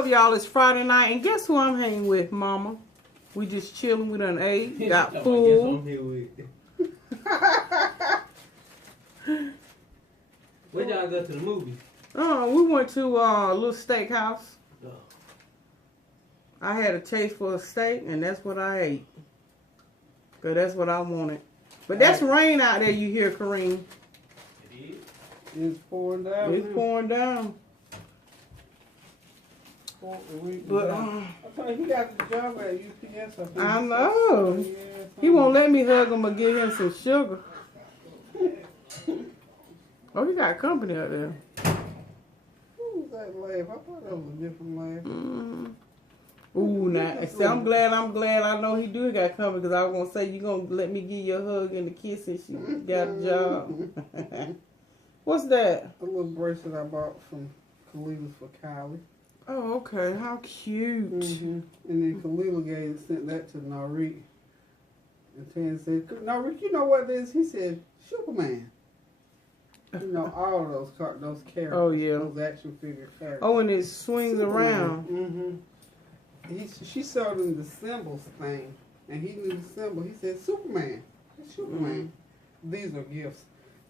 up, y'all? It's Friday night, and guess who I'm hanging with, Mama? We just chilling. We done ate, got full. Where y'all go to the movie? We went to a little steakhouse. Oh. I had a taste for a steak, and that's what I ate. Cause that's what I wanted. But that's rain out there. You hear, Kareem? It is. It's pouring down. It's pouring down. But I thought he got the job at UPS. I know. He won't let me hug him or give him some sugar. Oh, he got company out there. Who was that laugh? I thought that was a different laugh. Ooh, now, see, I'm glad I know he do got company, because I was going to say, you going to let me give you a hug and a kiss and she got a job. What's that? A little bracelet I bought from Kalila's for Kylie. Oh, okay. How cute. And then Kalila sent that to Narik. And Tan said, Narik, you know what it is? He said, Superman. You know, all of those characters. Oh, yeah. Those action figure characters. Oh, and it swings around. She showed him the symbols thing. And he knew the symbol. He said, Superman. It's Superman. These are gifts.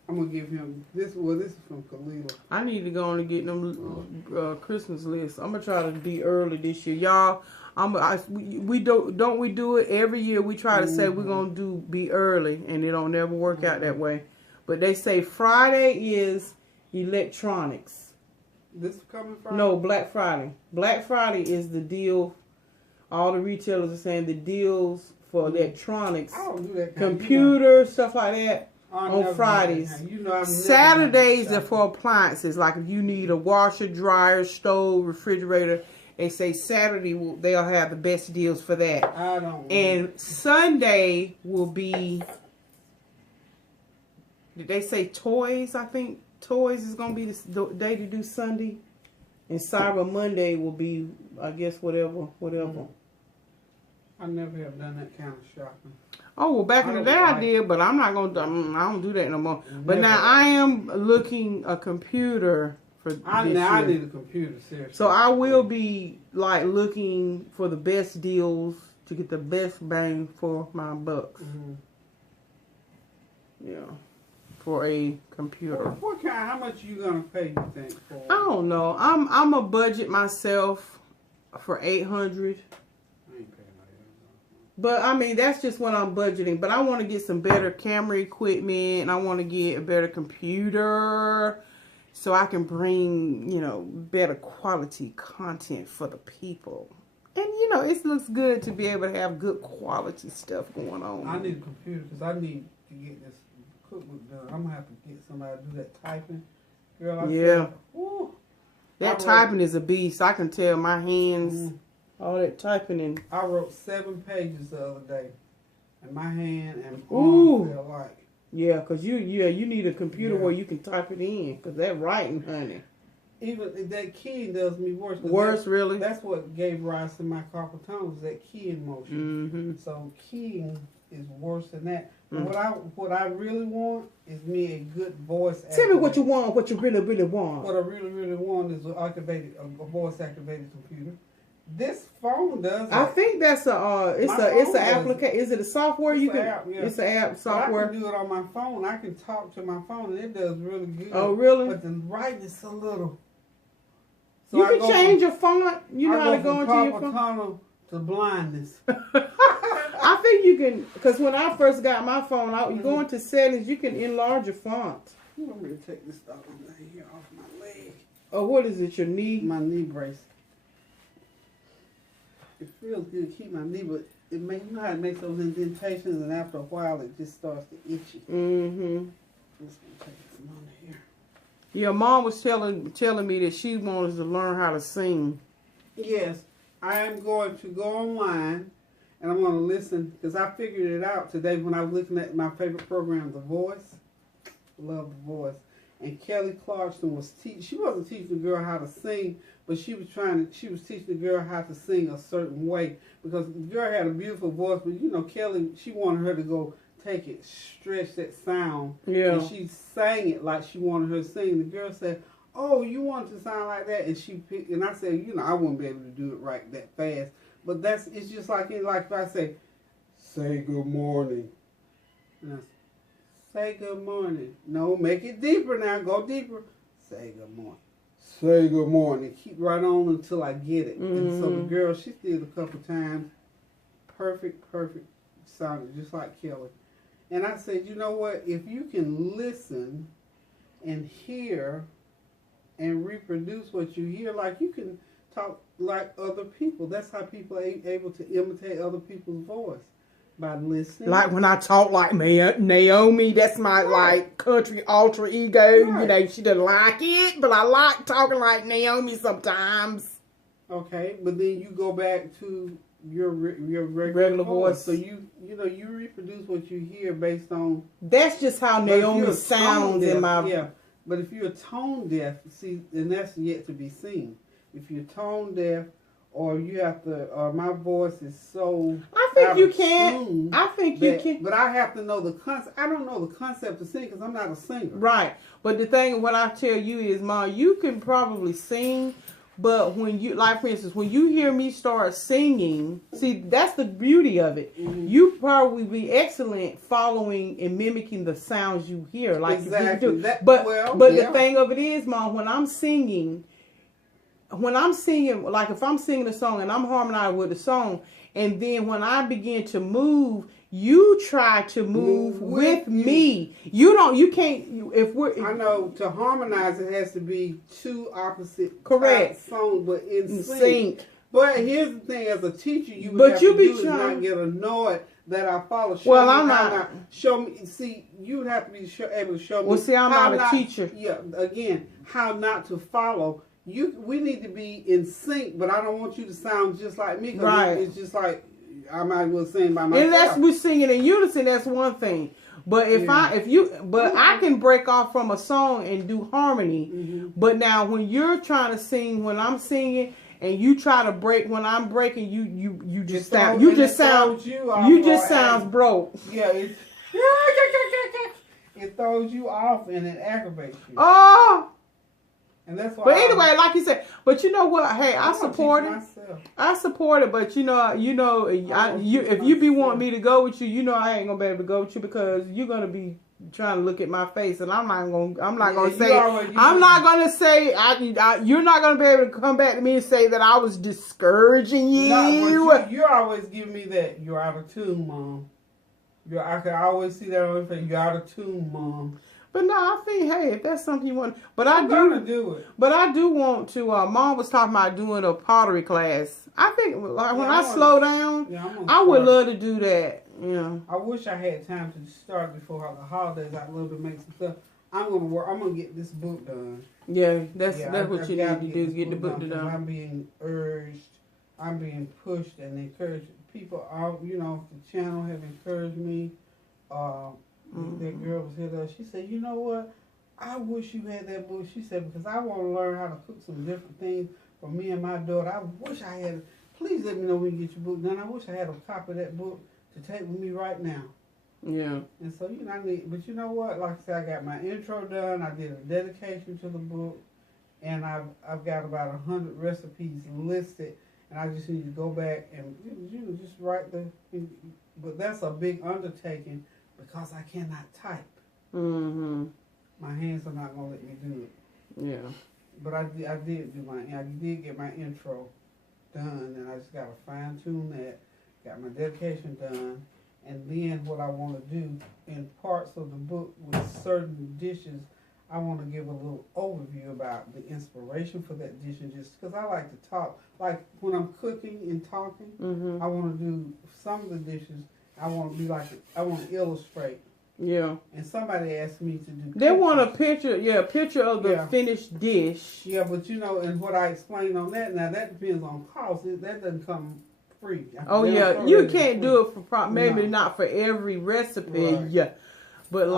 I'm going to give him this. Well, this is from Kalila. I need to go on and get them Christmas lists. I'm going to try to be early this year. Y'all, we do it every year. We try to say we're going to be early, and it don't never work out that way. But they say Friday is electronics. This coming Friday? No, Black Friday. Black Friday is the deal. All the retailers are saying the deals for electronics, I don't do that computers, stuff like that. On Fridays. Saturdays are for appliances. Like if you need a washer, dryer, stove, refrigerator, they say Saturday they'll have the best deals for that. I don't. And Sunday will be, did they say toys? I think toys is going to be the day to do Sunday. And Cyber Monday will be, I guess, whatever. I never have done that kind of shopping. Oh, well, back in the day I did, but I'm not going to, I don't do that no more. But now I am looking a computer for I need a computer, seriously. So I will be, like, looking for the best deals to get the best bang for my bucks. Yeah. For a computer. What kind, how much you going to pay, you think, for? I don't know. I'm a budget myself for $800. But, I mean, that's just what I'm budgeting. But I want to get some better camera equipment. And I want to get a better computer. So I can bring, you know, better quality content for the people. And, you know, it looks good to be able to have good quality stuff going on. I need a computer because I need to get this cookbook done. I'm going to have to get somebody to do that typing. Girl, I said, woo, that typing is a beast. I can tell my hands... All that typing in. I wrote 7 pages the other day, and my hand and arm feel like. Yeah, cause you need a computer where you can type it in, cause that writing, honey. Even that keying does me worse. Worse, really. That's what gave rise to my carpal tunnel, was that keying motion. So keying is worse than that. But what I really want is me a good voice. Tell me what you want. What you really want. What I really want is a voice activated computer. This phone does it. I think that's it's an application. Is it a software you can? App, yeah. It's an app software. I can do it on my phone. I can talk to my phone, and it does really good. Oh, really? But the writing is so little. So you can change your font. You know how to go into your phone. Tunnel to blindness. I think you can, because when I first got my phone, you go into settings. You can enlarge your font. You want me to take this stuff here off my leg? Oh, what is it? Your knee? My knee brace. It feels good to keep my knee, but you know how it makes those indentations, and after a while it just starts to itchy. I'm just gonna take it from under here. Yeah, Mom was telling me that she wanted to learn how to sing. Yes, I am going to go online, and I'm going to listen, because I figured it out today when I was looking at my favorite program, The Voice. Love The Voice. And Kelly Clarkson was she wasn't teaching the girl how to sing, but she was teaching the girl how to sing a certain way, because the girl had a beautiful voice, but you know, Kelly, she wanted her to go take it, stretch that sound. Yeah. And she sang it like she wanted her to sing. The girl said, "Oh, you want it to sound like that?" And she picked, and I said, I wouldn't be able to do it right that fast. But it's just like if I say good morning. And I say good morning. No, make it deeper now. Go deeper. Say good morning. Say good morning. Keep right on until I get it. Mm-hmm. And so the girl, she did a couple times. Perfect. Sounded just like Kelly. And I said, you know what? If you can listen and hear and reproduce what you hear, like you can talk like other people. That's how people are able to imitate other people's voice. By listening. Like when I talk like Naomi, that's my like country alter ego. Right. She doesn't like it, but I like talking like Naomi sometimes. Okay, but then you go back to your regular voice. So you reproduce what you hear based on. That's just how Naomi sounds in my. Yeah, but if you're tone deaf, see, and that's yet to be seen. If you're tone deaf. Or you have to, or my voice is so. I think you can. I think you can. But I have to know the concept. I don't know the concept of singing because I'm not a singer. Right. But the thing, what I tell you is, Mom, you can probably sing, but when you, like for instance, when you hear me start singing, see, that's the beauty of it. Mm-hmm. You probably be excellent following and mimicking the sounds you hear, like exactly. You do. That, but yeah. The thing of it is, Mom, when I'm singing, like if I'm singing a song and I'm harmonizing with the song, and then when I begin to move, you try to move with me. You can't. I know to harmonize it has to be two opposite songs, but in sync. But here's the thing: as a teacher, you would have to do not get annoyed that I follow. I'm not. Show me. See, you would have to be able to show me. Well, see, I'm not a teacher. Yeah. Again, how not to follow. We need to be in sync, but I don't want you to sound just like me. Right. It's just like I might as well sing by myself. Unless we're singing in unison, that's one thing. But I can break off from a song and do harmony. Mm-hmm. But now when you're trying to sing, when I'm singing, and you try to break when I'm breaking, you just sound sounds broke. Yeah, it throws you off and it aggravates you. Oh. And that's why. But anyway, like you said, but you know what? Hey, I support it. I support it, but if you be wanting me to go with you, I ain't gonna be able to go with you because you're gonna be trying to look at my face, and I'm not gonna say you're not gonna be able to come back to me and say that I was discouraging you. No, you're always giving me that you're out of tune, Mom. I can always see that on your face. You're out of tune, Mom. But no, I think, hey, if that's something you want, I'm gonna do it. But I do want to. Mom was talking about doing a pottery class. I think when I slow down, I would love to do that. Yeah. I wish I had time to start before the holidays. I'd love to make some stuff. I'm gonna work. I'm gonna get this book done. Yeah, that's what you need to do. Get the book done. I'm being urged. I'm being pushed and encouraged. People are, the channel have encouraged me. That girl was here. She said, "You know what? I wish you had that book." She said, "Because I want to learn how to cook some different things for me and my daughter. I wish I had. Please let me know when you get your book done. I wish I had a copy of that book to take with me right now." Yeah. And so I need. But you know what? Like I said, I got my intro done. I did a dedication to the book, and I've got about 100 recipes listed. And I just need to go back and just write the. But that's a big undertaking. Because I cannot type. Mm-hmm. My hands are not gonna let me do it. Yeah. But I did get my intro done, and I just gotta fine tune that. Got my dedication done, and then what I want to do in parts of the book with certain dishes, I want to give a little overview about the inspiration for that dish, and just because I like to talk, like when I'm cooking and talking, I want to do some of the dishes. I want to be like, I want to illustrate. Yeah. And somebody asked me to do. They want a picture of the finished dish. Yeah, but and what I explained on that, now that depends on cost. That doesn't come free. You can't do it for maybe not for every recipe. Right. Yeah. But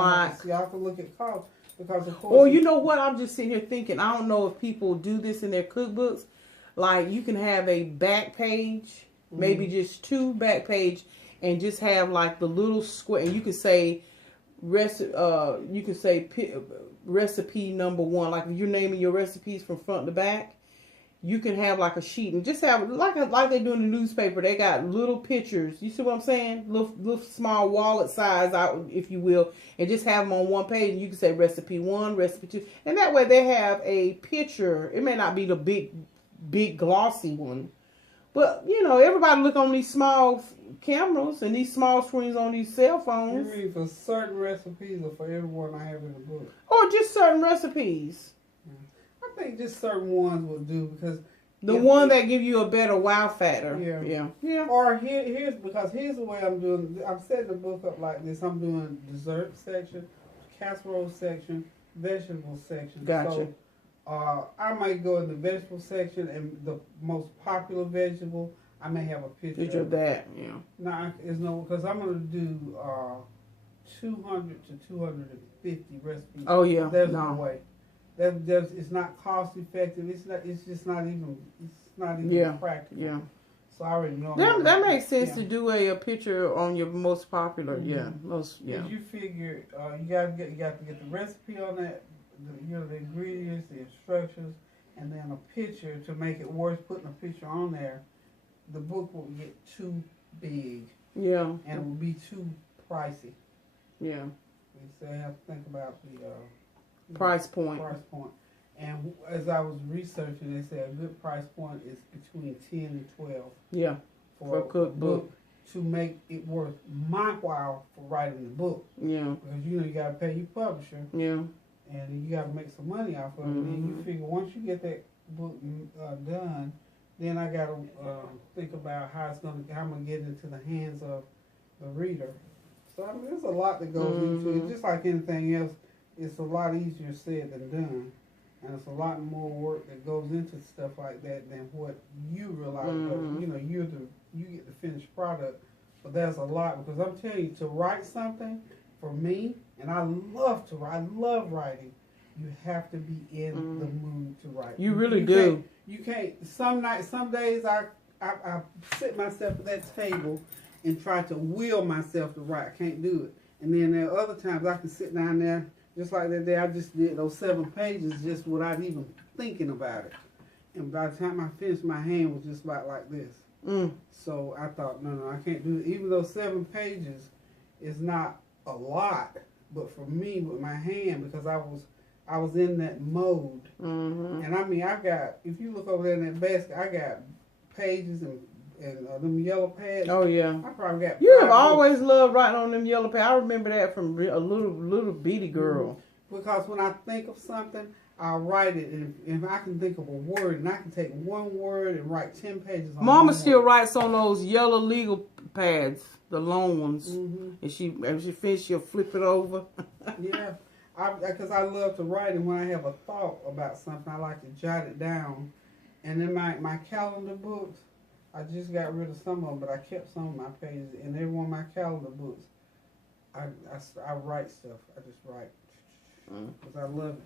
you have to look at cost because of course. Or you know what? I'm just sitting here thinking, I don't know if people do this in their cookbooks. Like you can have a back page, maybe just 2 back page. And just have like the little square, and you can say you can say recipe number 1. Like if you're naming your recipes from front to back, you can have like a sheet and just have like they do in the newspaper. They got little pictures. You see what I'm saying? Little small wallet size out, if you will, and just have them on one page. And you can say recipe 1, recipe 2, and that way they have a picture. It may not be the big glossy one, but you know, everybody look on these small cameras and these small screens on these cell phones. You mean for certain recipes or for everyone I have in the book? Or just certain recipes. I think just certain ones will do because the one that give you a better wow factor. Yeah. Or here's the way I'm doing. I'm setting the book up like this. I'm doing dessert section, casserole section, vegetable section. Gotcha. So, I might go in the vegetable section and the most popular vegetable. I may have a picture of that. Yeah. No, it's no because I'm gonna do 200 to 250 recipes. Oh yeah. There's no way. It's not cost effective. It's just not even. It's not even practical. Yeah. So I already know. That makes sense to do a picture on your most popular. Mm-hmm. Yeah. Most. Yeah. Because you figure you got to get the recipe on that. The ingredients, the instructions, and then a picture to make it worth putting a picture on there. The book will get too big. Yeah. And it will be too pricey. Yeah. So I have to think about the price point. And as I was researching, they said a good price point is between 10 and 12. Yeah. For a cookbook. To make it worth my while for writing the book. Yeah. Because you got to pay your publisher. Yeah. And you got to make some money off of it. And then you figure once you get that book done, then I got to think about how I'm going to get into the hands of the reader. So I mean, there's a lot that goes into it. Just like anything else, it's a lot easier said than done. And it's a lot more work that goes into stuff like that than what you realize. But, you get the finished product. But there's a lot because I'm telling you, to write something for me, and I love to write. I love writing. You have to be in the mood to write. You really do. You can't. Some days I sit myself at that table and try to will myself to write. I can't do it. And then there are other times I can sit down there, just like that day I just did those 7 pages just without even thinking about it. And by the time I finished, my hand was just about like this. So I thought, no, I can't do it. Even though 7 pages is not a lot, but for me with my hand, because I was in that mode. And I mean, if you look over there in that basket, I got pages and them yellow pads. Oh yeah. I probably got. You have always loved writing on them yellow pads. I remember that from a little bitty girl. Because when I think of something, I'll write it, and if I can think of a word, and I can take one word and write 10 pages on Mama still writes on those yellow legal pads, the long ones. And she finishes, she'll flip it over. Yeah. Because I love to write, and when I have a thought about something, I like to jot it down. And in my calendar books, I just got rid of some of them, but I kept some of my pages. And every one of my calendar books, I write stuff. I just write because I love it.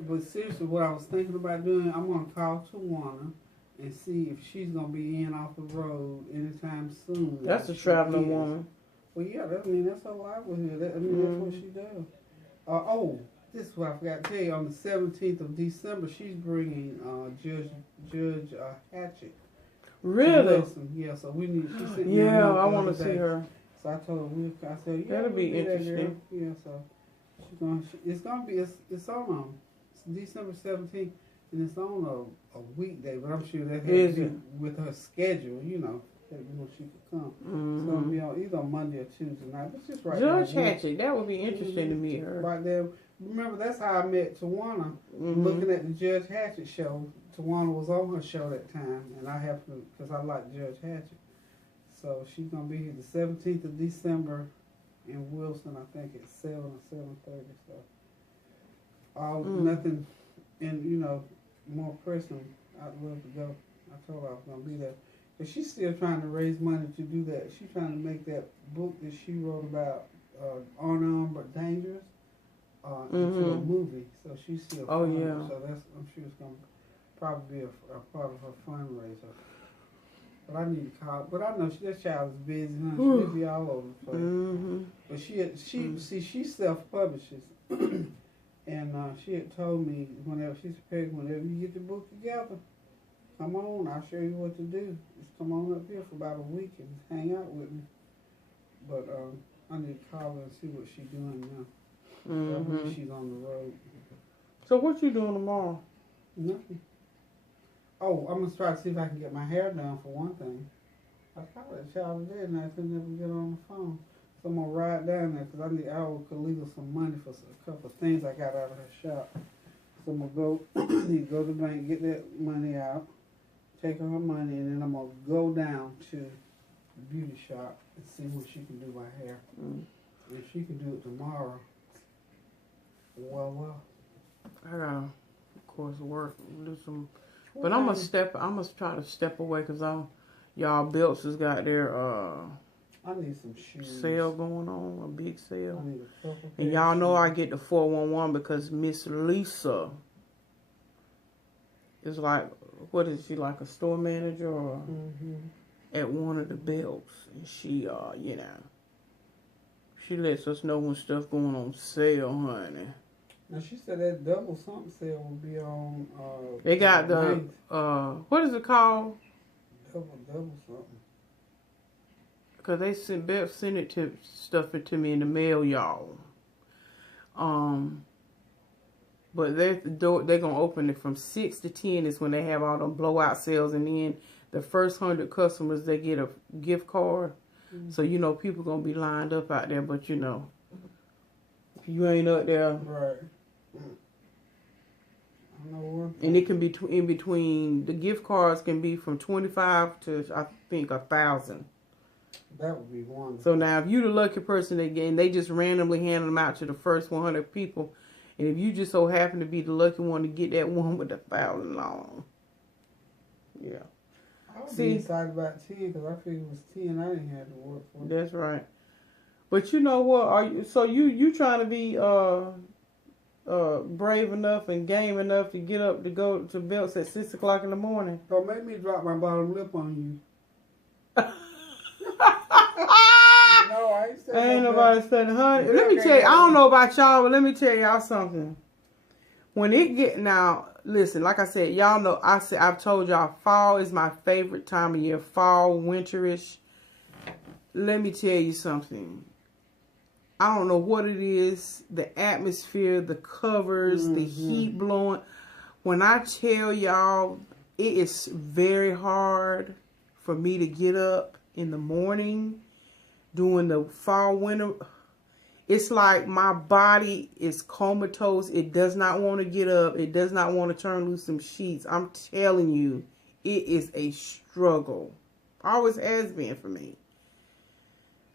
But seriously, what I was thinking about doing, I'm going to call Tonya and see if she's going to be in off the road anytime soon. That's a traveling woman. Well, yeah, that's her livelihood. That's what she does. This is what I forgot to tell you. On the 17th of December, she's bringing Judge Hatchett. Really? Yeah, so we need. I want to see her. So I told her, I said, yeah, that'll be interesting. Yeah, so it's on December 17th, and it's on a weekday, but I'm sure that has to do with her schedule, when she could come. So it'll be on either Monday or Tuesday night. But just right Judge Hatchett, that would be interesting to meet her. Right there. Remember, that's how I met Tonya. Looking at the Judge Hatchett show. Tonya was on her show that time, and I happened because I like Judge Hatchett. So she's gonna be here the 17th of December in Wilson, I think at 7 or 7:30. So nothing, and more pressing. I'd love to go. I told her I was gonna be there. But she's still trying to raise money to do that. She's trying to make that book that she wrote about unarmed but dangerous into a movie. So she's still funding. So I'm sure it's going to probably be a part of her fundraiser. But I need to call. But I know that child is busy, huh? She'll be all over the place. Mm-hmm. But she self-publishes. And she had told me whenever you get the book together, come on, I'll show you what to do. Just come on up here for about a week and hang out with me. But I need to call her and see what she's doing now. Mm-hmm. She's on the road. So what you doing tomorrow? Nothing. Oh, I'm going to try to see if I can get my hair done for one thing. I called that child today and I couldn't never get on the phone. So I'm going to ride down there because I owe Khalila some money for a couple of things I got out of her shop. So I'm going to need to go to the bank, get that money out, take her money, and then I'm going to go down to the beauty shop and see what she can do my hair. If she can do it tomorrow, well. I gotta, of course, work, do some. But I'm gonna try to step away because y'all Belts has got their I need some shoes. Sale going on, a big sale. I need a couple And y'all know I get the 411 because Miss Lisa is like, what is she, like a store manager or at one of the Belts? And she, she lets us know when stuff going on sale, honey. Now she said that double something sale will be on. They got the what is it called? Double something. Cause they send it to stuff it to me in the mail, y'all. But they're gonna open it from 6 to 10 is when they have all them blowout sales, and then the first 100 customers they get a gift card. So people gonna be lined up out there, but if you ain't up there, right. I know one thing. And it can be in between. The gift cards can be from 25 to I think 1,000. That would be wonderful. So now, if you the lucky person again, they just randomly hand them out to the first 100 people, and if you just so happen to be the lucky one to get that one with 1,000 on, yeah. I would be excited about 10 because I figured it was 10. I didn't have to work for it. That's right. But you know what? You trying to be brave enough and game enough to get up to go to Belts at 6 o'clock in the morning? Don't make me drop my bottom lip on you. No, I ain't saying ain't nobody saying, honey. Let me tell you, I don't know about y'all, but let me tell y'all something. When it get now, listen, like I said, y'all know I've told y'all fall is my favorite time of year. Fall, winterish. Let me tell you something. I don't know what it is, the atmosphere, the covers, the heat blowing. When I tell y'all, it is very hard for me to get up in the morning during the fall, winter. It's like my body is comatose. It does not want to get up. It does not want to turn loose some sheets. I'm telling you, it is a struggle. Always has been for me.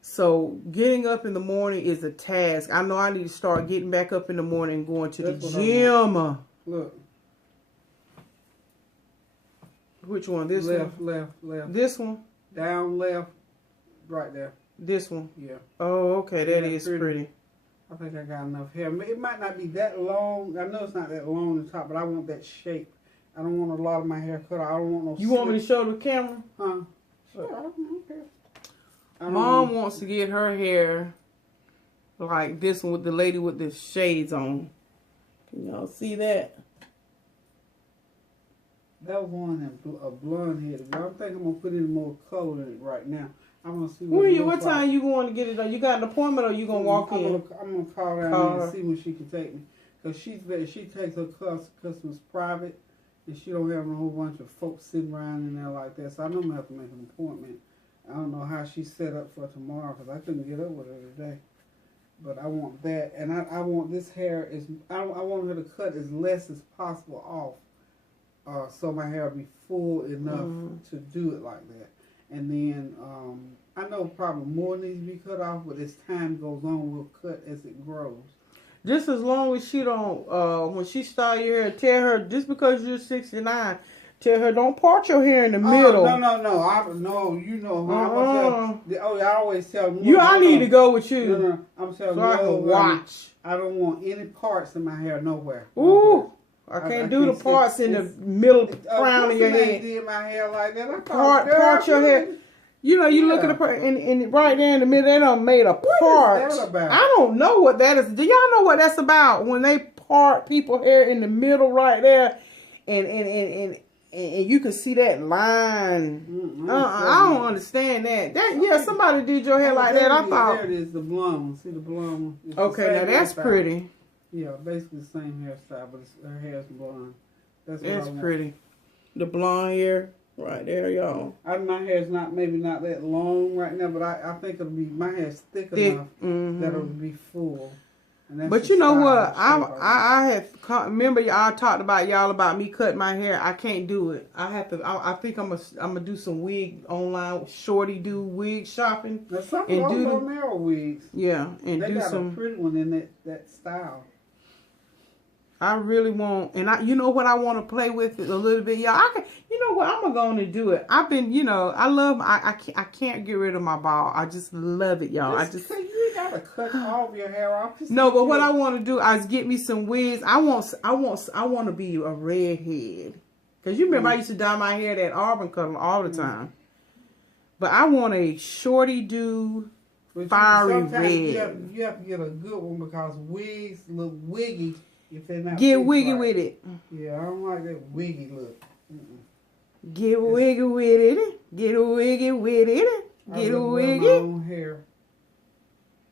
So getting up in the morning is a task. I know I need to start getting back up in the morning and going to the gym. Look. Which one? This one? Left. This one? Down left. Right there. This one? Yeah. Oh, okay. That is pretty. I think I got enough hair. It might not be that long. I know it's not that long on the top, but I want that shape. I don't want a lot of my hair cut off. I don't want no You want me to show the camera? Huh? Sure, I don't care. Mom wants to get her hair like this one with the lady with the shades on. Can y'all see that? That was one a blonde head. I think I'm gonna put in more color in it right now. I'm gonna see what time you going to get it done? You got an appointment or you gonna walk in? I'm gonna call down and see when she can take me. Cause she takes her customers private, and she don't have a whole bunch of folks sitting around in there like that. So I know I'm gonna have to make an appointment. I don't know how she's set up for tomorrow because I couldn't get up with her today. But I want that, and I want this hair I want her to cut as less as possible off, so my hair will be full enough to do it like that. And then I know probably more needs to be cut off, but as time goes on, we'll cut as it grows. Just as long as she don't, when she style your hair, tell her just because you're 69. Tell her don't part your hair in the middle. No. You know how I always tell them. I need to go with you. No. I'm telling you. So I can watch. I don't want any parts in my hair nowhere. Ooh. I can't do the parts in the middle crown of your head. Did my hair like that. I Part your hair. You know, you look at the part, and right there in the middle, they done made a part. What is that about? I don't know what that is. Do y'all know what that's about? When they part people's hair in the middle right there, and you can see that line. I don't understand that. Somebody did your hair like that. I thought. There it is, the blonde one. See the blonde one? Okay, now that's pretty. Yeah, basically the same hairstyle, but her hair's blonde. That's pretty. The blonde hair right there, y'all. My hair's maybe not that long right now, but I think my hair's thick enough that it'll be full. But you know what? I remember y'all talked about about me cutting my hair. I can't do it. I think I'm gonna do some wig online. Shorty do wig shopping. Now some of those on there are wigs. Yeah, and they do got some a pretty one in that style. I really want, and you know what I want to play with it a little bit, y'all. You know what? I'm going to do it. I've been, I can't get rid of my bald. I just love it, y'all. You gotta cut all of your hair off. No, but what I want to do is get me some wigs. I want to be a redhead. Cause you remember I used to dye my hair that auburn color all the time. But I want a shorty do fiery red. You have to get a good one because wigs look wiggy. If they're not get wiggy with it. Yeah, I don't like that wiggy look. Get wiggy with it. Get wiggy with it. Get wiggy. My own hair.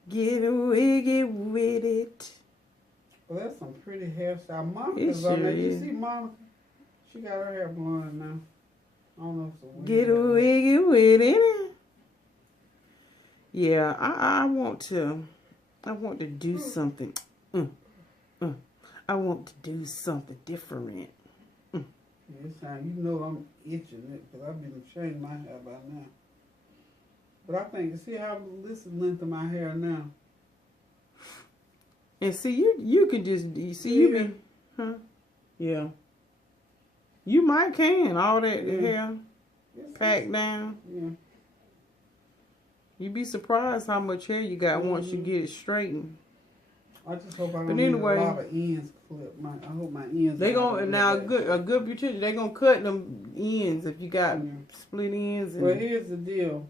Get wiggy with it. Well, that's some pretty hairstyle. Monica's on there. You see Monica? She got her hair blonde now. I don't know if it's a wig. Get wiggy with it. Yeah, I want to do something. I want to do something different. This time, I'm itching it because I've been ashamed my hair by now. But I think, see how this is the length of my hair now. And see, you can just, yeah. You might can, all that hair packed down. Yeah. You'd be surprised how much hair you got once you get it straightened. I just hope I don't need a lot of ends clipped. I hope my ends. They gonna now a good beautician. They gonna cut them ends if you got split ends. Well, here's the deal: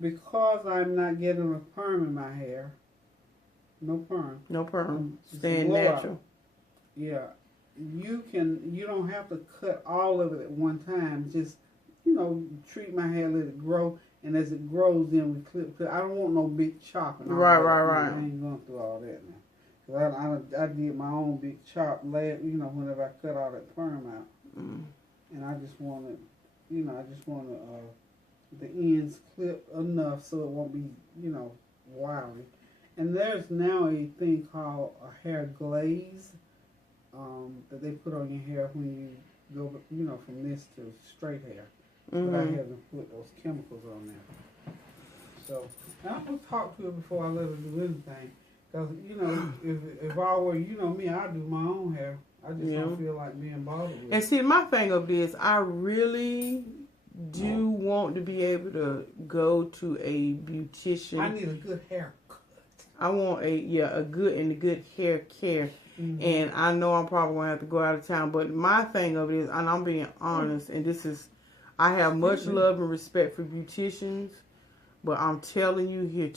because I'm not getting a perm in my hair, no perm, staying natural. Yeah, you don't have to cut all of it at one time. Just treat my hair, let it grow, and as it grows, then we clip. I don't want no big chop. Right. I ain't going through all that now. I did my own big chop, whenever I cut all that perm out. And I just wanted, the ends clipped enough so it won't be, wiry. And there's now a thing called a hair glaze that they put on your hair when you go, from this to straight hair. But I haven't put those chemicals on there. So, I'm going to talk to her before I let her do anything. Because, if I were, me, I'd do my own hair. I just don't feel like being bothered with it. And see, my thing of this, I really do want to be able to go to a beautician. I need a good haircut. I want a good hair care. Mm-hmm. And I know I'm probably going to have to go out of town. But my thing of it is, and I'm being honest, and this is, I have much love and respect for beauticians. But I'm telling you here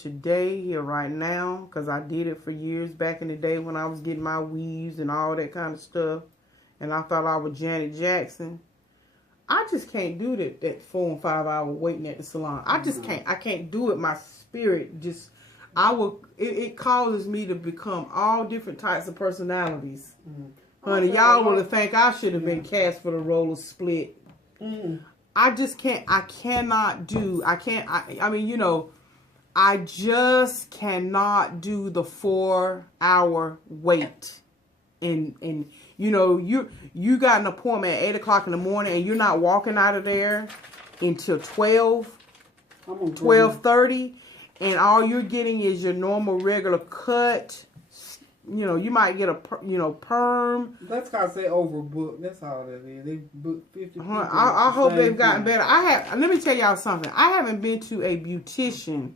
right now, because I did it for years back in the day when I was getting my weaves and all that kind of stuff. And I thought I was Janet Jackson. I just can't do that 4 and 5 hour waiting at the salon. I just can't. I can't do it. My spirit just, it causes me to become all different types of personalities. Honey, y'all would have think I should have been cast for the role of Split. I just can't, I just cannot do the 4 hour wait. And you got an appointment at 8 o'clock in the morning and you're not walking out of there until 12:30, and all you're getting is your normal regular cut. You might get a perm. That's because they overbooked. That's all that is. They booked 50 people. I hope they've gotten better. Let me tell y'all something. I haven't been to a beautician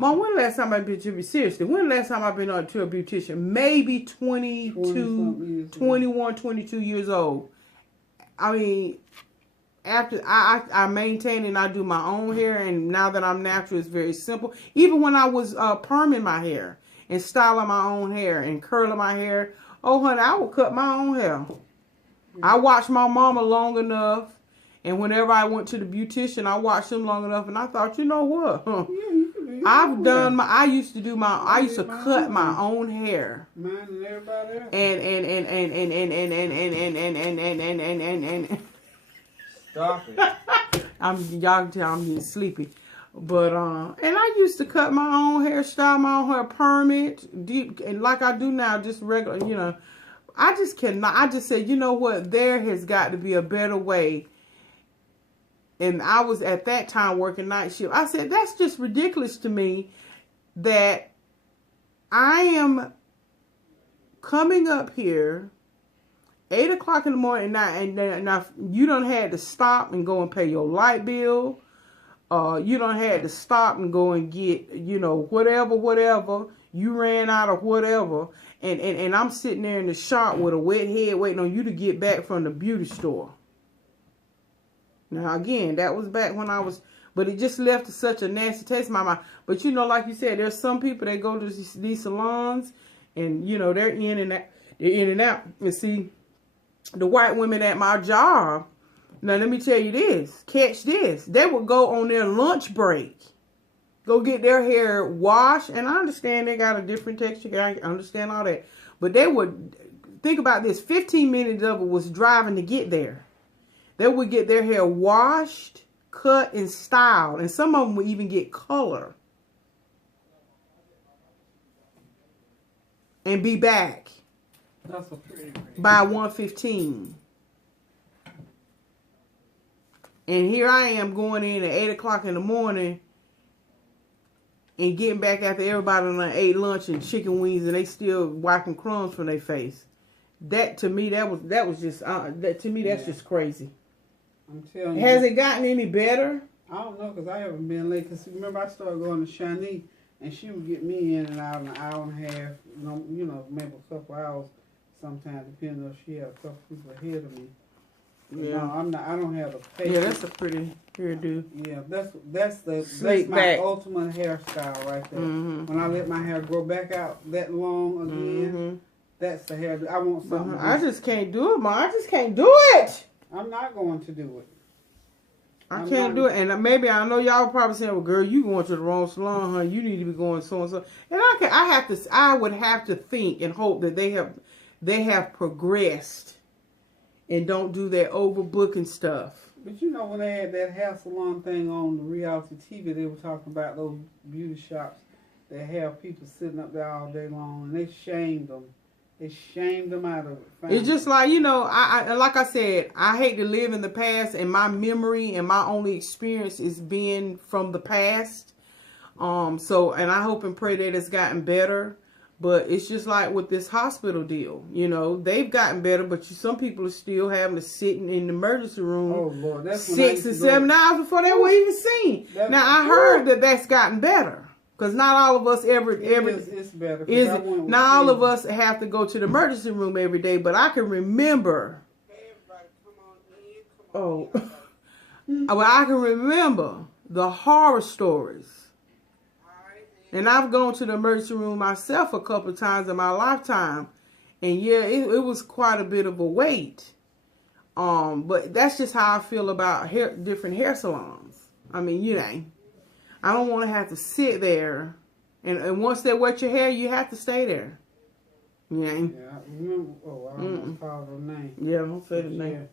Mom, when last time I been to seriously? When last time I've been to a beautician? Maybe 21, 22 years old. I mean, after I maintain and I do my own hair, and now that I'm natural, it's very simple. Even when I was perming my hair and styling my own hair and curling my hair, oh honey, I would cut my own hair. I watched my mama long enough, and whenever I went to the beautician, I watched them long enough, and I thought, you know what? I've done I used to cut my own hair. Mine and everybody else. And Stop it. y'all can tell I'm getting sleepy. But and I used to cut my own hair, style my own hair, perm it, deep, and like I do now, just regular, you know. I just cannot. I just said, you know what? There has got to be a better way. And I was at that time working night shift. I said, that's just ridiculous to me that I am coming up here 8 o'clock in the morning and now you done had to stop and go and pay your light bill. You done had to stop and go and get, you know, whatever. You ran out of whatever. And I'm sitting there in the shop with a wet head waiting on you to get back from the beauty store. Now, again, that was back when I was, but it just left such a nasty taste in my mouth. But, you know, like you said, there's some people that go to these salons and, you know, they're in and out. And see, the white women at my job, now let me tell you this, catch this. They would go on their lunch break, go get their hair washed. And I understand they got a different texture. I understand all that. But they would, think about this, 15 minutes of it was driving to get there. They would get their hair washed, cut, and styled. And some of them would even get color. And be back That's a pretty. by 1:15. And here I am going in at 8 o'clock in the morning and getting back after everybody done ate lunch and chicken wings and they still wiping crumbs from their face. That to me, that was just that's just crazy. I'm telling you. Has it gotten any better? I don't know, because I haven't been late. Because remember, I started going to Shani, and she would get me in and out in an hour and a half, you know, maybe a couple hours sometimes, depending on if she had a couple people ahead of me. Yeah. No, I don't have the patience. Yeah, that's a pretty hairdo. Yeah, that's Slick my back. ultimate hairstyle right there. Mm-hmm. When I let my hair grow back out that long again, that's the hairdo. I want something. I just can't do it, Ma. I just can't do it. I'm not going to do it. I can't do it. And maybe I know y'all probably saying, well, girl, you going to the wrong salon, huh? You need to be going so and so. And I would have to think and hope that they have progressed and don't do that overbooking stuff. But you know, when they had that hair salon thing on the reality TV, they were talking about those beauty shops that have people sitting up there all day long, and they shamed them. They shamed them out of it. It's just like, you know, I like I said, I hate to live in the past, and my memory and my only experience is being from the past. So, and I hope and pray that it's gotten better. But it's just like with this hospital deal, you know, they've gotten better, but some people are still having to sit in the emergency room. Oh Lord, that's 6 and 7 hours before they were even seen. Now I heard that's gotten better. Because not all of us it's better. Not all of us have to go to the emergency room every day, but I can remember. Well, I can remember the horror stories. And I've gone to the emergency room myself a couple of times in my lifetime. And yeah, it was quite a bit of a wait. But that's just how I feel about different hair salons. I mean, you know. I don't want to have to sit there, and once they wet your hair, you have to stay there. Yeah. Yeah, I remember. Oh, I don't call her name. Yeah, don't say the name.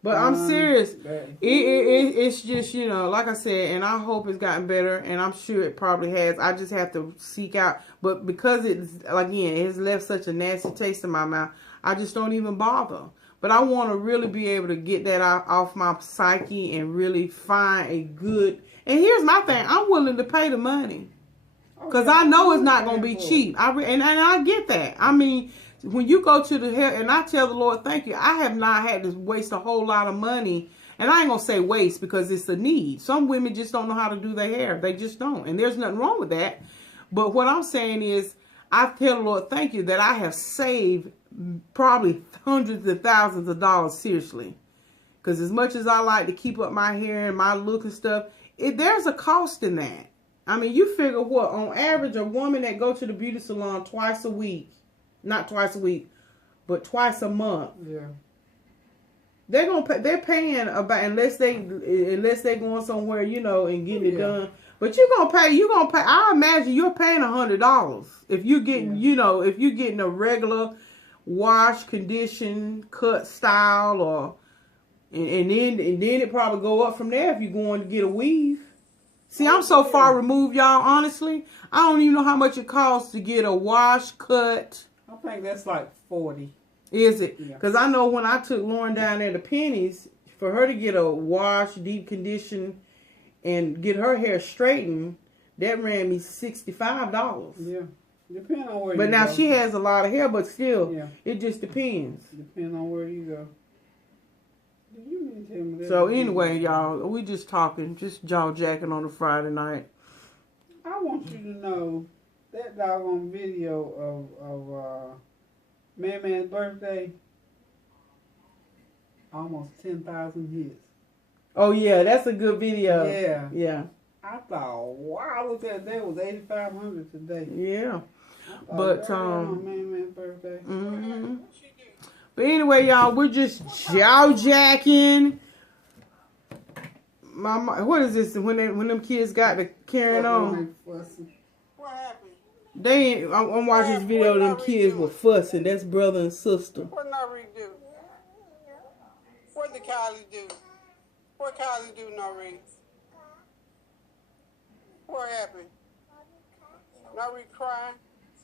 But I'm serious. It's just, you know, like I said, and I hope it's gotten better, and I'm sure it probably has. I just have to seek out. But because it has left such a nasty taste in my mouth, I just don't even bother. But I want to really be able to get that off my psyche and really find a good. And here's my thing. I'm willing to pay the money. Because I know it's not going to be cheap. And I get that. I mean, when you go to the hair, and I tell the Lord, thank you. I have not had to waste a whole lot of money And I ain't going to say waste because it's a need. Some women just don't know how to do their hair. They just don't. And there's nothing wrong with that. But what I'm saying is, I tell the Lord, thank you that I have saved probably hundreds of thousands of dollars, seriously. Because as much as I like to keep up my hair and my look and stuff, there's a cost in that. I mean, you figure what, on average, a woman that go to the beauty salon twice a week, not twice a week, but twice a month. Yeah. They're gonna pay, they're paying about, unless they going somewhere, you know, and getting it done. But you're gonna pay. I imagine you're paying $100 if you're getting, you know, if you're getting a regular wash, condition, cut style, or and then it probably go up from there if you're going to get a weave. See, I'm so far removed, y'all. Honestly, I don't even know how much it costs to get a wash, cut. I think that's like 40. Is it? Yeah. Because I know when I took Lauren down there to Penny's, for her to get a wash, deep condition, and get her hair straightened, that ran me $65. Yeah. Depending on where but you now go. she has a lot of hair, but still, it just depends. Depending on where you go. You need to tell me that. So anyway, y'all, we just talking, just jaw jacking on a Friday night. I want you to know that doggone video of Man's birthday, almost 10,000 hits. Oh yeah, that's a good video. Yeah. Yeah. I thought, wow, look at that, was 8,500 today. Yeah. I But Man's birthday. Mm-hmm. But anyway, y'all, we're just jaw jacking. What is this? When them kids got to carrying on? What happened? I'm watching this video. Them kids were fussing. That's brother and sister. What Nari do? What did Kylie do? What Kylie do, Nari? What happened? Nari crying?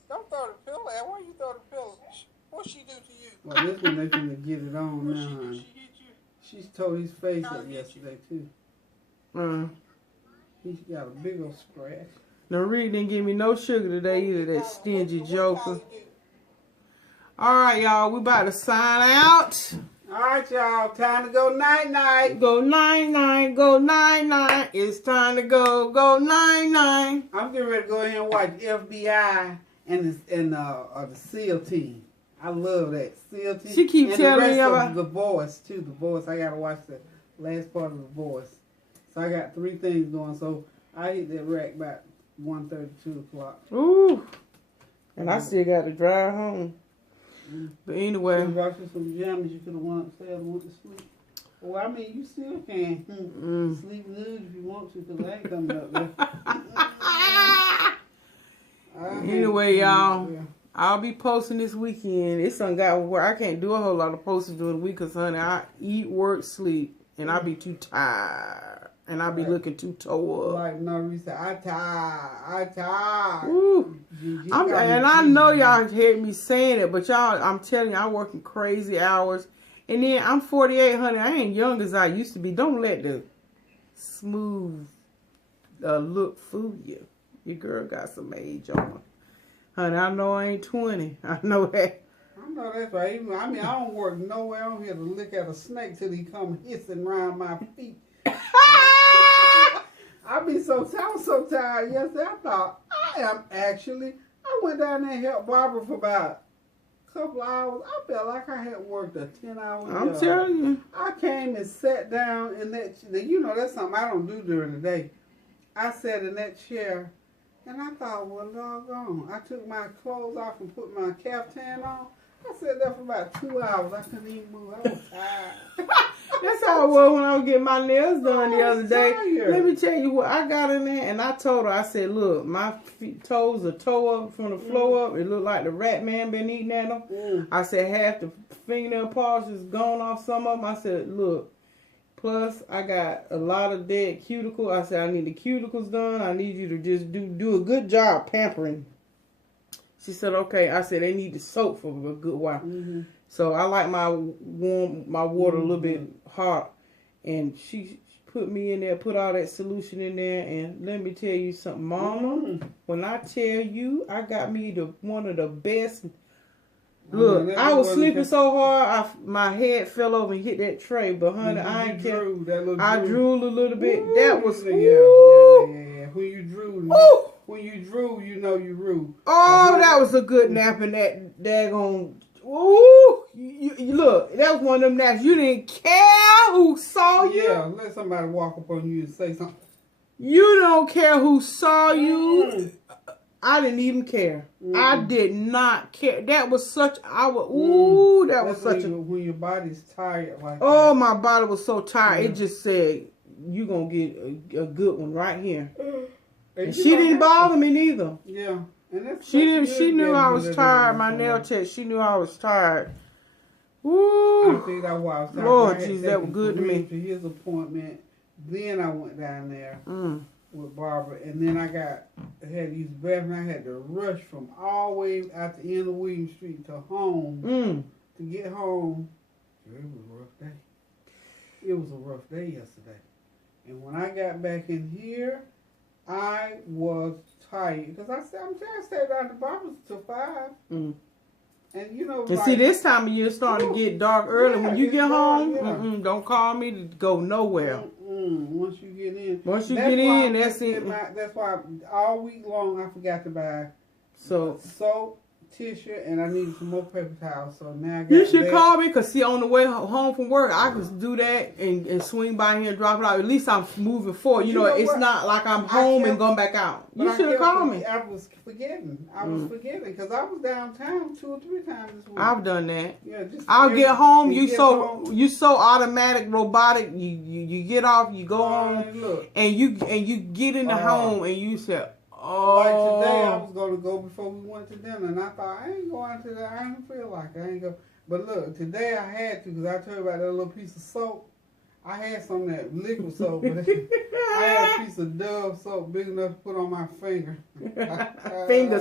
Don't throw the pillow at. Why you throw the pillow? What she do to you? Well, this one they finna get it on now. She hit you? She tore his face up yesterday too. He's got a big old scratch. Nari didn't give me no sugar today either, that stingy joker. Alright, y'all, we about to sign out. Alright, y'all, time to go night-night. Go night-night, go night-night. It's time to go night-night. I'm getting ready to go ahead and watch FBI and the SEAL team. I love that. SEAL team. She keep telling me about The Voice, too. The Voice. I got to watch the last part of The Voice. So I got 3 things going. So I hit that rack about 1:30, 2 o'clock. Ooh. And I still got to drive home. But anyway. You brought you some pajamas, you could have went upstairs and went to sleep. Well, I mean, you still can. Sleep good if you want to, because I ain't coming up there. Anyway, y'all. I'll be posting this weekend. It's done got where I can't do a whole lot of posting during the week because, honey, I eat, work, sleep, and I be too tired. And I be looking too tore up. Like Nari said, I tired. Ooh. And I know y'all heard me saying it, but y'all, I'm telling you, I'm working crazy hours. And then I'm 48, honey. I ain't young as I used to be. Don't let the smooth look fool you. Your girl got some age on her. Honey, I know I ain't 20. I know that. I know that's right. I mean, I don't work nowhere. I don't have to look at a snake till he come hissing around my feet. I was so tired yesterday. I thought, I went down there and helped Barbara for about a couple hours. I felt like I had worked a 10-hour job. I'm telling you. I came and sat down in that, you know, that's something I don't do during the day. I sat in that chair and I thought, well, doggone. I took my clothes off and put my caftan on. I sat there for about 2 hours. I couldn't even move. I was tired. That's how it was when I was getting my nails done the other day. Tired. Let me tell you what, I got in there and I told her, I said, look, my toes are toe up from the floor up. It looked like the rat man been eating at them. I said, half the fingernail polish is gone off some of them. I said, look, plus I got a lot of dead cuticle. I said, I need the cuticles done. I need you to just do a good job pampering. She said, okay. I said, they need the soap for a good while. So I like my water a little bit hot. And she put me in there, put all that solution in there. And let me tell you something, Mama. When I tell you, I got me one of the best Look, I was sleeping so hard, my head fell over and hit that tray. But honey, I ain't care. I drooled a little bit. Ooh, that was yeah. When you drew, you know you drew. Oh, that was a good nap in that daggone. Ooh, you look, that was one of them naps. You didn't care who saw you. Yeah, let somebody walk up on you and say something. You don't care who saw you. I didn't even care. I did not care. That was such. When your body's tired like that. Oh, my body was so tired. It just said, "You gonna get a good one right here." And she didn't bother me neither. Yeah, and she knew I was tired. My nail tech. She knew I was tired. Woo! I think that's why I was tired. Lord Jesus, that was good to me. To his appointment, then I went down there. With Barbara, and then I had to use the bathroom. I had to rush from all the way out the end of William Street to home to get home. It was a rough day. It was a rough day yesterday. And when I got back in here, I was tired because I said I'm trying to stay down at Barbara's till 5. And you know, and see, this time of year it's starting to get dark early. When you get home, don't call me to go nowhere. Once you get in. That's it. That's why all week long I forgot to buy soap, tissue, and I needed some more paper towels. So now I got you should call me because see, on the way home from work, I can do that and swing by here and drop it out. At least I'm moving forward. You know it's not like I'm home and going back out. You should have called me. I was forgetting. Because I was downtown 2 or 3 times this week. I've done that. Yeah, I'll get home. You so automatic, robotic. You get off. You go home, and you get in the home, and you say, "Oh." Like today, I was going to go before we went to dinner, and I thought I ain't going to that. I didn't feel like it. I ain't go. But look, today I had to because I told you about that little piece of soap. I had some of that liquid soap, but I had a piece of Dove soap big enough to put on my finger. Finger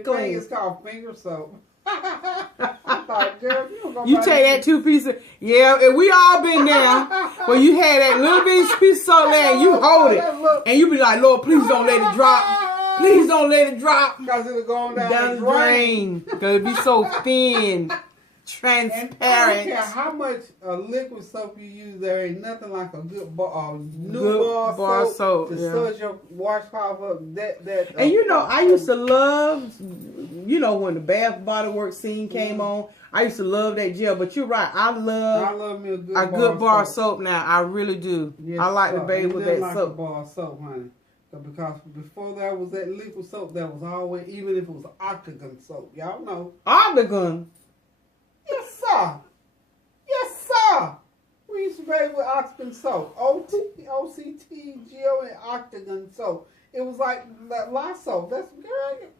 clean. It's called finger soap. I thought, Gerald, you take that 2 pieces. Yeah, and we all been there. When you had that little piece of soap there, and you hold it, and you be like, "Lord, please don't let it drop. Please don't let it drop." Because it'll go down the drain. Because it be so thin. Transparent. And I don't care how much liquid soap you use, there ain't nothing like a good bar soap to suds your washcloth up. And you know, I used to love, when the Bath Body Works scene came on, I used to love that gel. But you're right, I love me a good bar soap now. I really do. Yes, I like to bathe with that like soap. A bar soap, honey. Because before there was that liquid soap, that was always, even if it was octagon soap, y'all know. Octagon. Yes, sir. Yes, sir. We used to bathe with octagon soap. OCT, Geo, and octagon soap. It was like that lye soap. That's good.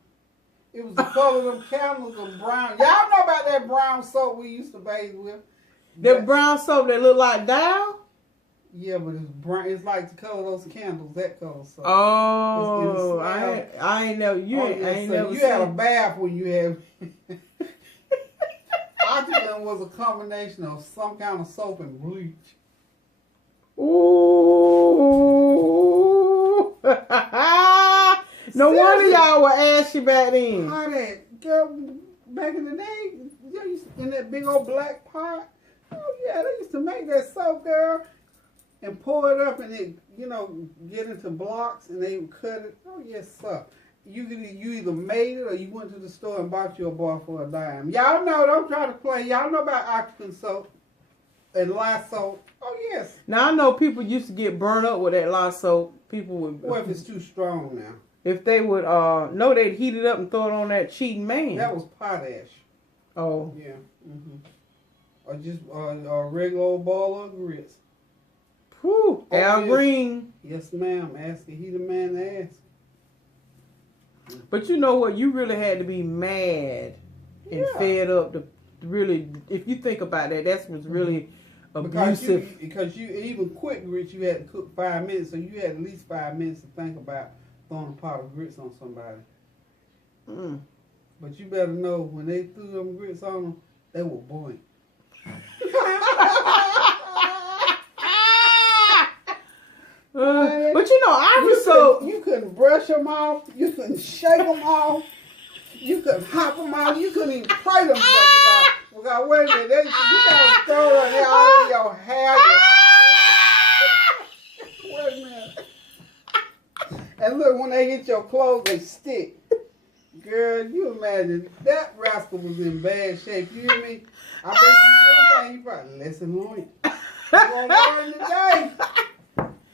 It was the color of them candles of brown. Y'all know about that brown soap we used to bathe with? The brown soap that looked like Dow? Yeah, but it's brown. It's like the color of those candles. That color soap. Oh, I ain't never. You had a bath when you had. Octagon was a combination of some kind of soap and bleach. Ooh. No wonder y'all were ashy back then. How that girl back in the day, they used to, in that big old black pot. Oh yeah, they used to make that soap, girl, and pour it up, and it, get into blocks, and they would cut it. Oh yes, sir. You either made it or you went to the store and bought you a bar for $10. Y'all know, don't try to play. Y'all know about octagon soap and lye soap. Oh, yes. Now, I know people used to get burned up with that lye soap. People would... Well, if it's too strong now. If they would, they'd heat it up and throw it on that cheating man. That was potash. Oh. Yeah. Or just a regular old ball of grits. Whew. Al Green. Yes, ma'am. He the man to ask. But you know what? You really had to be mad and fed up to really, if you think about that, that was really abusive. Because you even quick grits, you had to cook 5 minutes, so you had at least 5 minutes to think about throwing a pot of grits on somebody. But you better know, when they threw them grits on them, they were boiling. But I was so... You couldn't brush them off. You couldn't shake them off. You could hop them out. You couldn't even pray them out. Because wait a minute, you gotta throw it all in your hair. Wait a minute. And look, when they hit your clothes, they stick. Girl, you imagine that rascal was in bad shape. You hear me? I bet you one thing you probably lesson learned. You gonna learn today.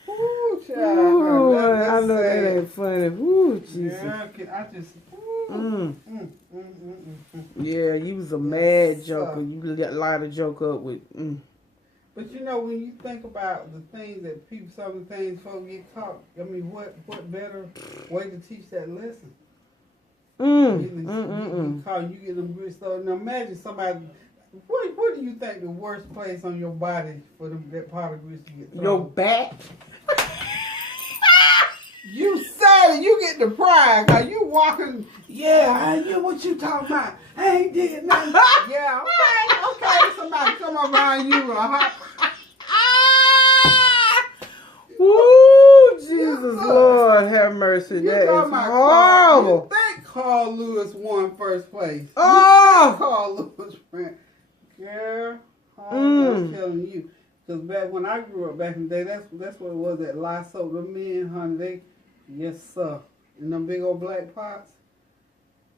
Ooh, child. Ooh, I know that ain't funny. Ooh, Jesus. Yeah, I just. Yeah, you was a mad joker. You light a joke up with. But you know, when you think about the things that people, some of the things folks get taught, I mean, what better way to teach that lesson? You get them grits. So now imagine somebody. What do you think the worst place on your body for that pot of grits to get thrown? Your back. You said it. You get the pride. Cause you walking. Yeah, I know what you talking about. I ain't did nothing. Yeah, okay. Somebody come around you. Woo, Jesus, Lord, have mercy. That is horrible. You think Carl Lewis won first place? Oh, Carl Lewis ran. Girl, I'm telling you. Because back when I grew up back in the day, that's what it was, that lye soap. The men, honey, yes, sir. In them big old black pots.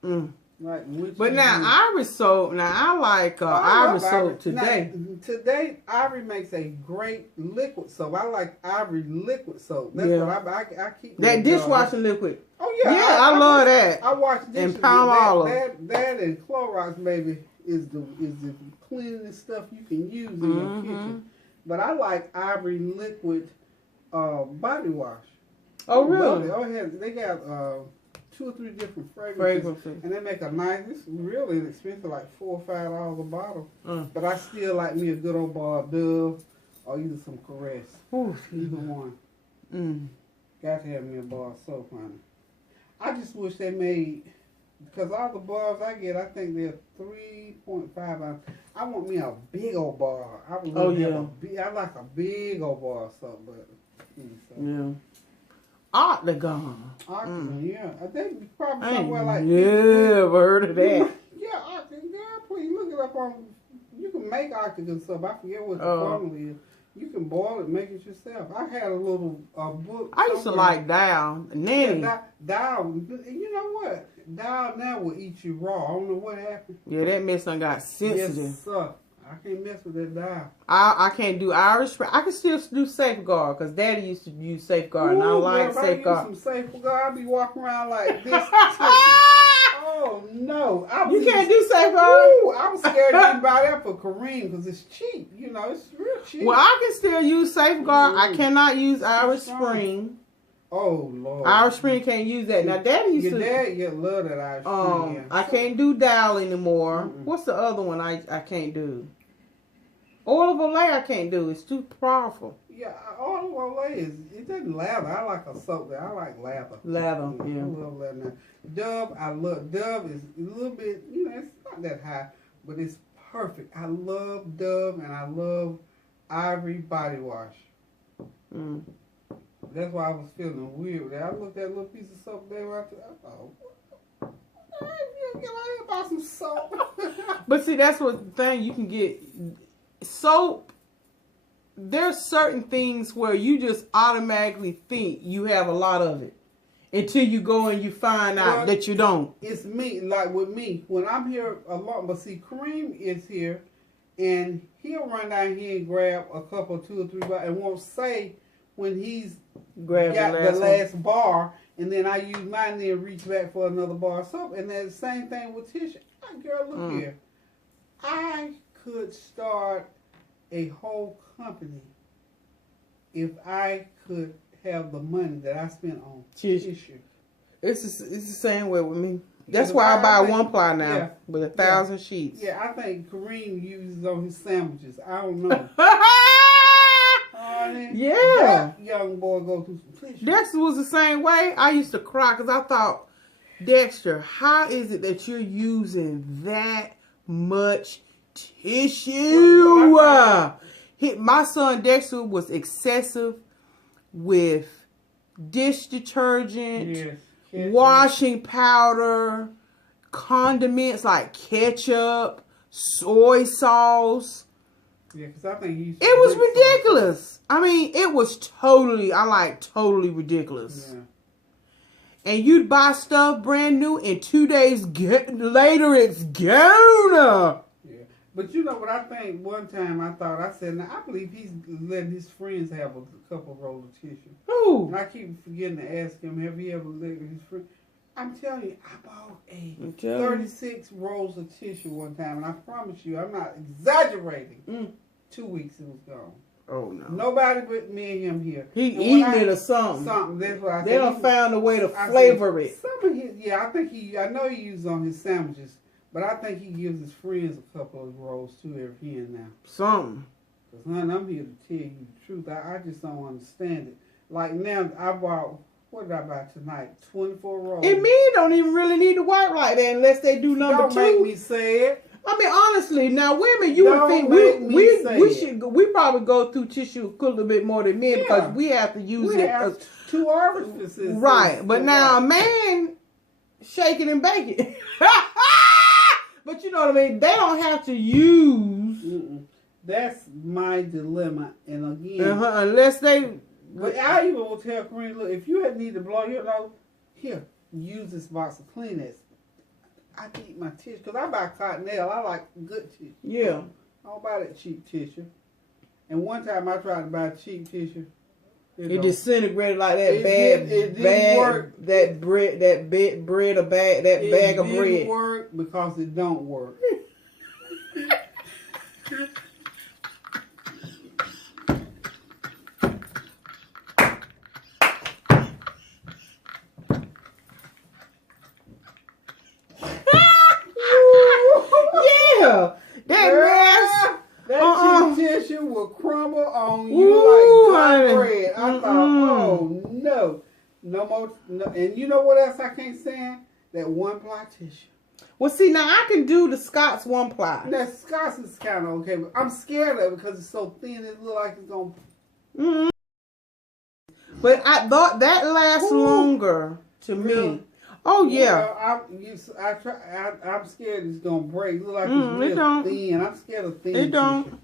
But now Irish soap. Now I like Irish soap today. Today, Ivory makes a great liquid soap. I like Ivory liquid soap. That's what I keep. That dishwashing liquid. Oh yeah, yeah, I love that. I wash dishes and palm olive. That and Clorox, baby, is the cleanest stuff you can use in your kitchen. But I like Ivory liquid body wash. Oh really? Oh yeah, they got 2 or 3 different fragrances. And they make a nice, it's really inexpensive, like $4 or $5 a bottle. But I still like me a good old bar of Dove or either some Caress. Either one. Got to have me a bar of soap, honey. I just wish they made, because all the bars I get, I think they're 3.5 ounce. I want me a big old bar. I would I like a big old bar of soap, but yeah. Octagon. Octagon, yeah. I think probably somewhere like. Never heard of that. Yeah, Octagon. Girl, please look it up on. You can make Octagon stuff. I forget what the formula is. You can boil it, make it yourself. I had a little book. I used to like Dow. Nanny. Yeah, Dow. You know what? Dow now will eat you raw. I don't know what happened. Yeah, that mess done got sensitive. Yes, sir. I can't mess with that Dow. I can't do Irish Spring. I can still do Safeguard because Daddy used to use Safeguard, and I like Safeguard. I use some Safeguard, I'll be walking around like this. Oh no! You can't do Safeguard. Ooh, I'm scared to buy that for Kareem because it's cheap. You know, it's real cheap. Well, I can still use Safeguard. I cannot use Irish Spring. Oh Lord! Irish Spring can't use that. Now, Daddy used to. Dad, you love that Irish Spring. Yeah. I can't do Dow anymore. What's the other one I can't do? Oil of Olay I can't do. It's too powerful. Yeah, Oil of Olay it doesn't lather. I like a soap that I like lather. Lather, yeah. I love lather. Dove, I love. Dove is a little bit, it's not that high, but it's perfect. I love Dove and I love Ivory body wash. That's why I was feeling weird with that. I looked at that little piece of soap there. I thought, get out here buy some soap. But see, that's what the thing you can get. Soap, there's certain things where you just automatically think you have a lot of it until you go and you find out that you don't. It's me, like with me, when I'm here alone, but see, Kareem is here and he'll run down here and grab a couple, 2 or 3 bars and won't say when he's got the last bar, and then I use mine and then reach back for another bar of soap. And then the same thing with tissue. Girl, look here. I could start a whole company if I could have the money that I spent on tissue. It's the same way with me. That's why I buy one ply now with 1,000 sheets. Yeah, I think Kareem uses on his sandwiches. I don't know. That young boy go through some tissue. Dexter was the same way. I used to cry because I thought, Dexter, how is it that you're using that much tissue? My son Dexter was excessive with dish detergent, washing powder, condiments like ketchup, soy sauce. Yeah, because I think he. It was ridiculous. I mean, it was totally ridiculous. Yeah. And you'd buy stuff brand new, and 2 days later, it's gone. Yeah. But you know what I think? One time I said, now I believe he's letting his friends have a couple of rolls of tissue. Who? And I keep forgetting to ask him, have he ever let his friends? I'm telling you, I bought 36 rolls of tissue one time, and I promise you, I'm not exaggerating. 2 weeks it was gone. Oh, no. Nobody but me and him here. He eating it or something. Something. That's what I said. They done found a way to flavor it. Some of his, I know he uses on his sandwiches, but I think he gives his friends a couple of rolls too every here and now. Something. Because, honey, I'm here to tell you the truth. I just don't understand it. Like now, I bought, what did I buy tonight? 24 rolls. And men don't even really need to wipe like that unless they do number Don't 2. make me say it. I mean, honestly, now women, you would think we probably go through tissue a little bit more than men because we have to use we it. Have 2 orifices. Right, but now a man shaking and baking. But you know what I mean? They don't have to use. That's my dilemma, and again, unless they. But I even will tell Corinne, look, if you need to blow your nose, here, use this box of Kleenex. I keep my tissue because I buy Cottonelle. I like good tissue. Yeah. I don't buy that cheap tissue. And one time I tried to buy cheap tissue. It disintegrated like that it didn't work. That bag of bread. It didn't work because it don't work. That cheap tissue will crumble on you like bread. I thought, oh no. No more. No. And you know what else I can't stand? That 1-ply tissue. Well, see, now I can do the Scott's 1-ply. Now, Scott's is kind of okay, but I'm scared of it because it's so thin. It looks like it's going to... But I thought that lasts longer to me. Oh, yeah. Well, I'm scared it's going to break. It looks like it's real thin. I'm scared of thin tissue. Don't.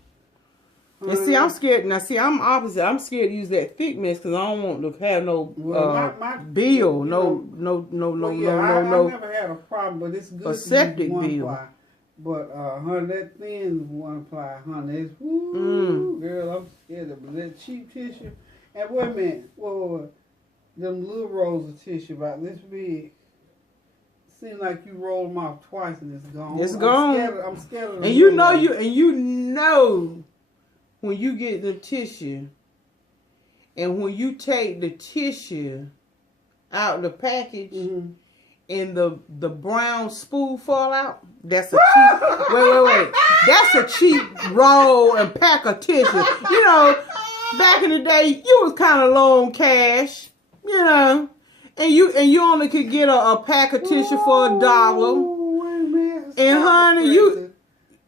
And see, I'm scared. Now, see, I'm opposite. I'm scared to use that thick mess because I don't want to have no bill. I never had a problem, but it's good a septic bill. But, honey, that thin 1-ply, honey, it's, girl, I'm scared of it. That cheap tissue. And wait a minute. Whoa. Them little rolls of tissue about this big. Seems like you roll them off twice and it's gone. It's gone. I'm scared of them. And you know when you get the tissue and when you take the tissue out of the package and the brown spool fall out, that's a cheap wait. That's a cheap roll and pack of tissue. You know, back in the day you was kind of low on cash, you know. And you only could get a pack of tissue for $1. Wait a minute. And honey, you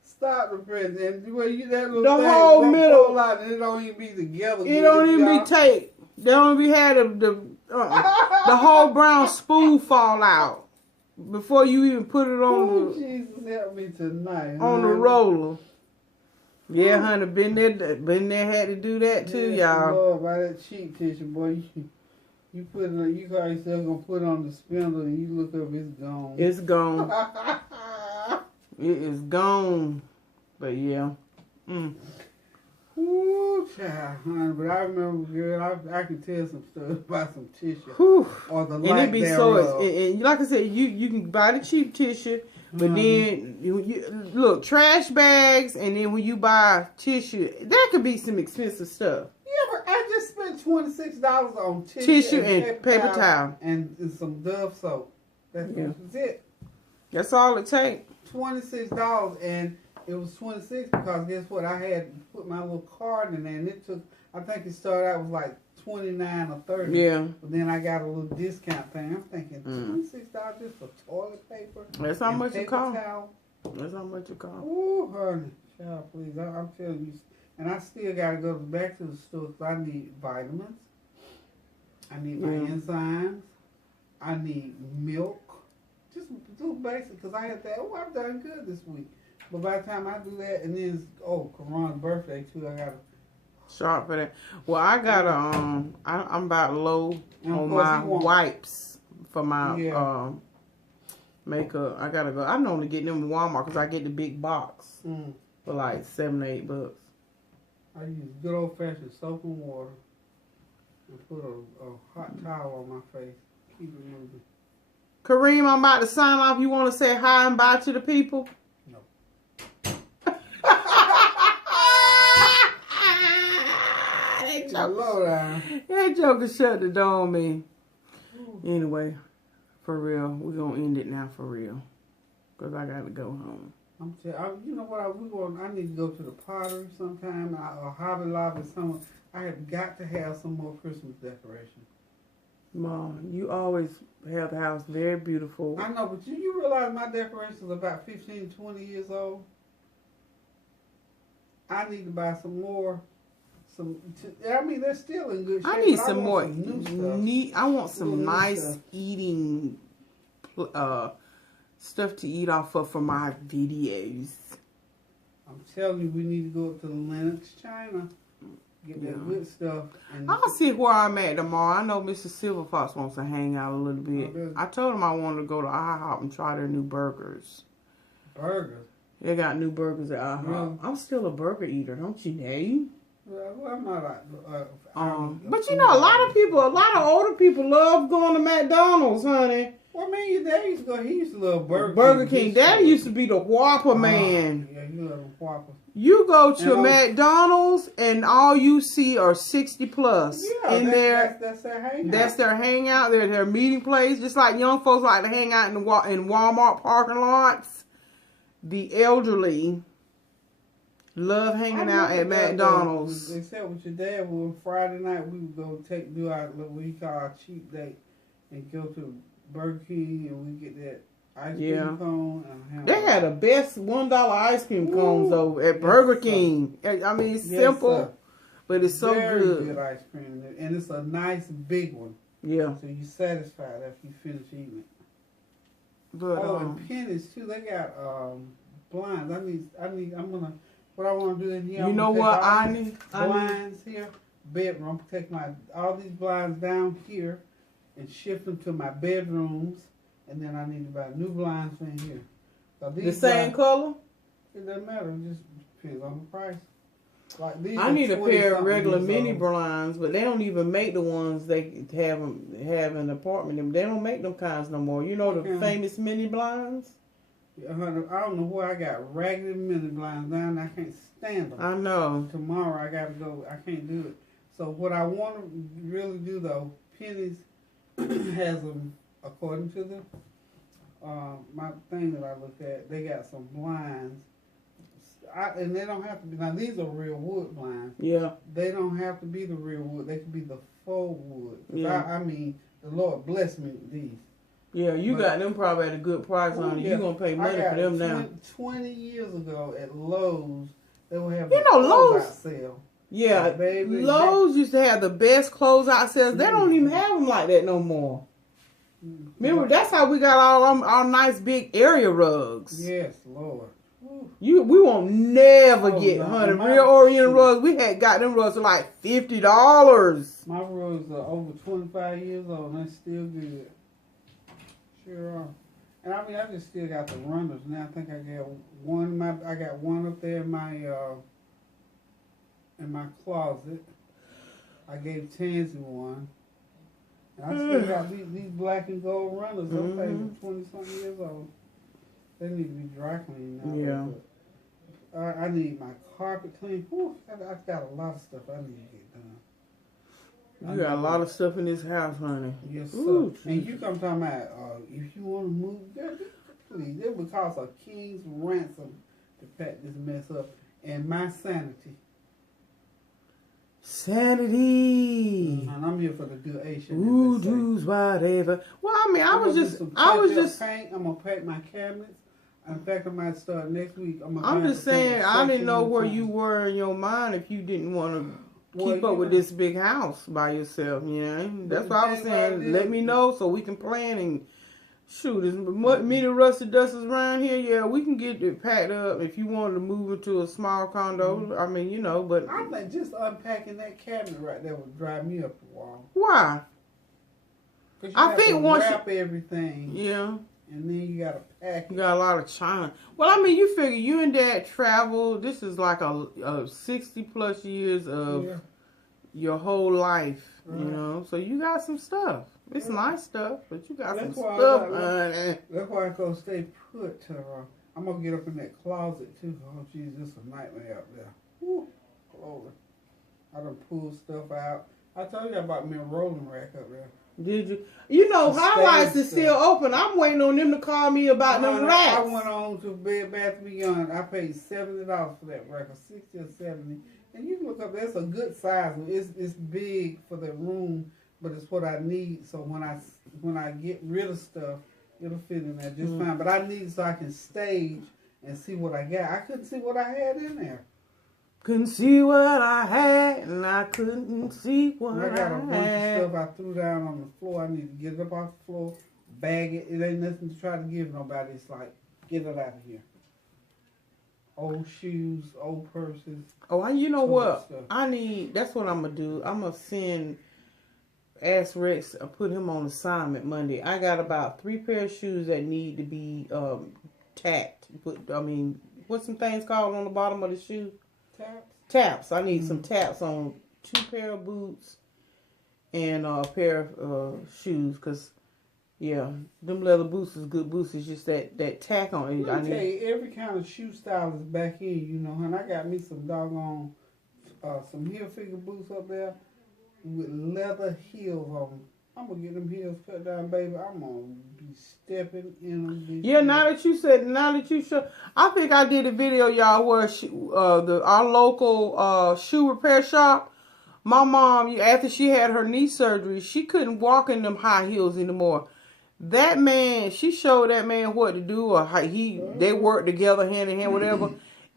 stop the present. And where you that little the thing whole middle out and it don't even be together. It don't even be taped. They don't even have the whole brown spool fall out before you even put it on Jesus help me tonight. On the roller. Yeah, honey, been there, had to do that too, y'all. Lord, by that cheap tissue, boy. You put it on, you call yourself gonna put it on the spindle and you look up, it's gone. It's gone. It is gone. But yeah. Ooh, child, honey. But I remember, girl, I can tell some stuff about some tissue. Whew. Or the and light it be thereof. And like I said, you can buy the cheap tissue, but then you look, trash bags, and then when you buy tissue, that could be some expensive stuff. Yeah, but I just spent $26 on tissue and paper towel and some Dove soap. That's it. That's all it takes. $26, and it was $26 because guess what? I had put my little card in there, and it took. I think it started out with like $29 or $30. Yeah. But then I got a little discount thing. I'm thinking $26 just for toilet paper. That's how much it costs. That's how much it costs. Ooh, honey, child, please! I'm telling you. And I still got to go back to the store because I need vitamins. I need my enzymes. I need milk just do basic, because I had that, I've done good this week. But by the time I do that, and then it's, Karan's birthday too, I got to. Sharp for that. Well, I got I'm about low on my wipes for my makeup. I gotta go. I normally get them in Walmart because I get the big box for like $7 to $8. I use good old fashioned soap and water and put a hot towel on my face. Keep it moving. Kareem, I'm about to sign off. You want to say hi and bye to the people? No. That joker shut the door on me. Anyway, for real, we're going to end it now for real. Because I got to go home. You know what? I need to go to the Pottery sometime or Hobby Lobby somewhere. I have got to have some more Christmas decorations. Mom, you always have the house very beautiful. I know, but you realize my decorations are about 15, 20 years old? I need to buy some more. They're still in good shape. I need some more new stuff. I want some nice eating stuff to eat off of for my videos. I'm telling you, we need to go up to Lenox, China. Get that good stuff. I'll see where I'm at tomorrow. I know Mr. Silverfox wants to hang out a little bit. I told him I wanted to go to IHOP and try their new burgers. Burgers? They got new burgers at IHOP. Yeah. I'm still a burger eater, don't you know? Well, I'm not but you know, a lot of older people love going to McDonald's, honey. Well, man, your dad used to go. He used to love Burger King. Daddy used to be the Whopper man. Yeah, he loved the Whopper. You go to McDonald's and all you see are 60 plus in there. That's their hangout. That's their hangout. They're their meeting place. Just like young folks like to hang out in Walmart parking lots. The elderly love hanging out at McDonald's. Except with your dad, when Friday night we would go do our what we call our cheap date and go to Burger King and we get that ice cream cone. And they had the best $1 ice cream cones over at Burger King. I mean, it's simple, but it's so Very good. Ice cream, and it's a nice big one. Yeah. So you're satisfied after you finish eating it. But and Penny's too. They got blinds. What I want to do in here. You know what I need? Blinds here. Bedroom. Take all these blinds down here and shift them to my bedrooms. And then I need to buy new blinds in here. So the same color? It doesn't matter. It just depends on the price. Like these I need a pair of regular mini blinds, but they don't even make the ones they have in the apartment. They don't make them kinds no more. You know the famous mini blinds? I don't know where I got raggedy mini blinds down. I can't stand them. I know. Tomorrow I got to go. I can't do it. So what I want to really do though, Penny's has them according to the my thing that I looked at. They got some blinds. And they don't have to be. Now these are real wood blinds. Yeah. They don't have to be the real wood. They can be the faux wood. Yeah. I mean, the Lord bless me with these. Yeah, you got them probably at a good price on it. You're going to pay money for them now. 20 years ago at Lowe's, they would have Lowe's sale. Yeah, baby, Lowe's used to have the best closeout sales. They don't even have them like that no more. Remember, that's how we got all our nice big area rugs. Yes, Lord. We won't never get real Oriental rugs. We had got them rugs for like $50. My rugs are over 25 years old and they're still good. Sure are. And I mean, I just still got the runners now. I think I got one. I got one up there in my closet. I gave Tansy one. And I still got these black and gold runners. Mm-hmm. They're 20-something years old. They need to be dry cleaned now. Yeah. I need my carpet cleaned. Whew, I've got a lot of stuff I need to get done. You got a lot of stuff in this house, honey. Yes, sir. And you come talking about if you want to move, please. It would cost a king's ransom to pack this mess up. And my sanity. Sanity. And I'm here for the good Asian. Ooh, dudes, whatever. Well, I mean, I was just. Paint. I'm gonna paint my cabinets. In fact, I might start next week. I'm just saying, I didn't know where you were in your mind if you didn't want to keep up with this big house by yourself. You know, that's what I was saying. Let me know so we can plan and Shoot, there's many rusted dusters around here. Yeah, we can get it packed up if you wanted to move into a small condo. I mean, you know, but I think just unpacking that cabinet right there would drive me up the wall. Why? I think once wrap everything. Yeah. And then you gotta pack it. You got a lot of china. Well, I mean, you figure you and Dad travel. This is like a 60 plus years of your whole life, you know. So you got some stuff. It's nice stuff, but you got some stuff. That's why I go stay put. I'm gonna get up in that closet too. Oh, jeez, this is a nightmare out there. Woo, glory. I done pulled stuff out. I told you about me a rolling rack up there. Did you? You know, Highlights is still open. I'm waiting on them to call me about them racks. I went on to Bed Bath & Beyond. I paid $70 for that rack, or $60 or $70. And you can look up. That's a good size. It's big for the room, but it's what I need. So when I get rid of stuff, it'll fit in there just fine. But I need it so I can stage and see what I got. I couldn't see what I had in there. Couldn't see what I had, and I couldn't see what I had. I got a bunch of stuff I threw down on the floor. I need to get it up off the floor, bag it. It ain't nothing to try to give nobody. It's like, get it out of here. Old shoes, old purses. Oh, you know what? That's what I'm going to do. I'm going to ask Rex, put him on assignment Monday. I got about 3 pair of shoes that need to be tacked. What's some things called on the bottom of the shoe? Taps. I need some taps on 2 pair of boots and a pair of shoes. Because, them leather boots is good boots. It's just that tack on it. Let me tell you, every kind of shoe style is back in, you know. And I got me some doggone, some heel figure boots up there with leather heels on them. I'm going to get them heels cut down, baby. I'm going to be stepping in them. Yeah, now that you show, I think I did a video, y'all, where our local shoe repair shop, my mom, after she had her knee surgery, she couldn't walk in them high heels anymore. That man, she showed that man what to do, or how they worked together hand in hand, whatever.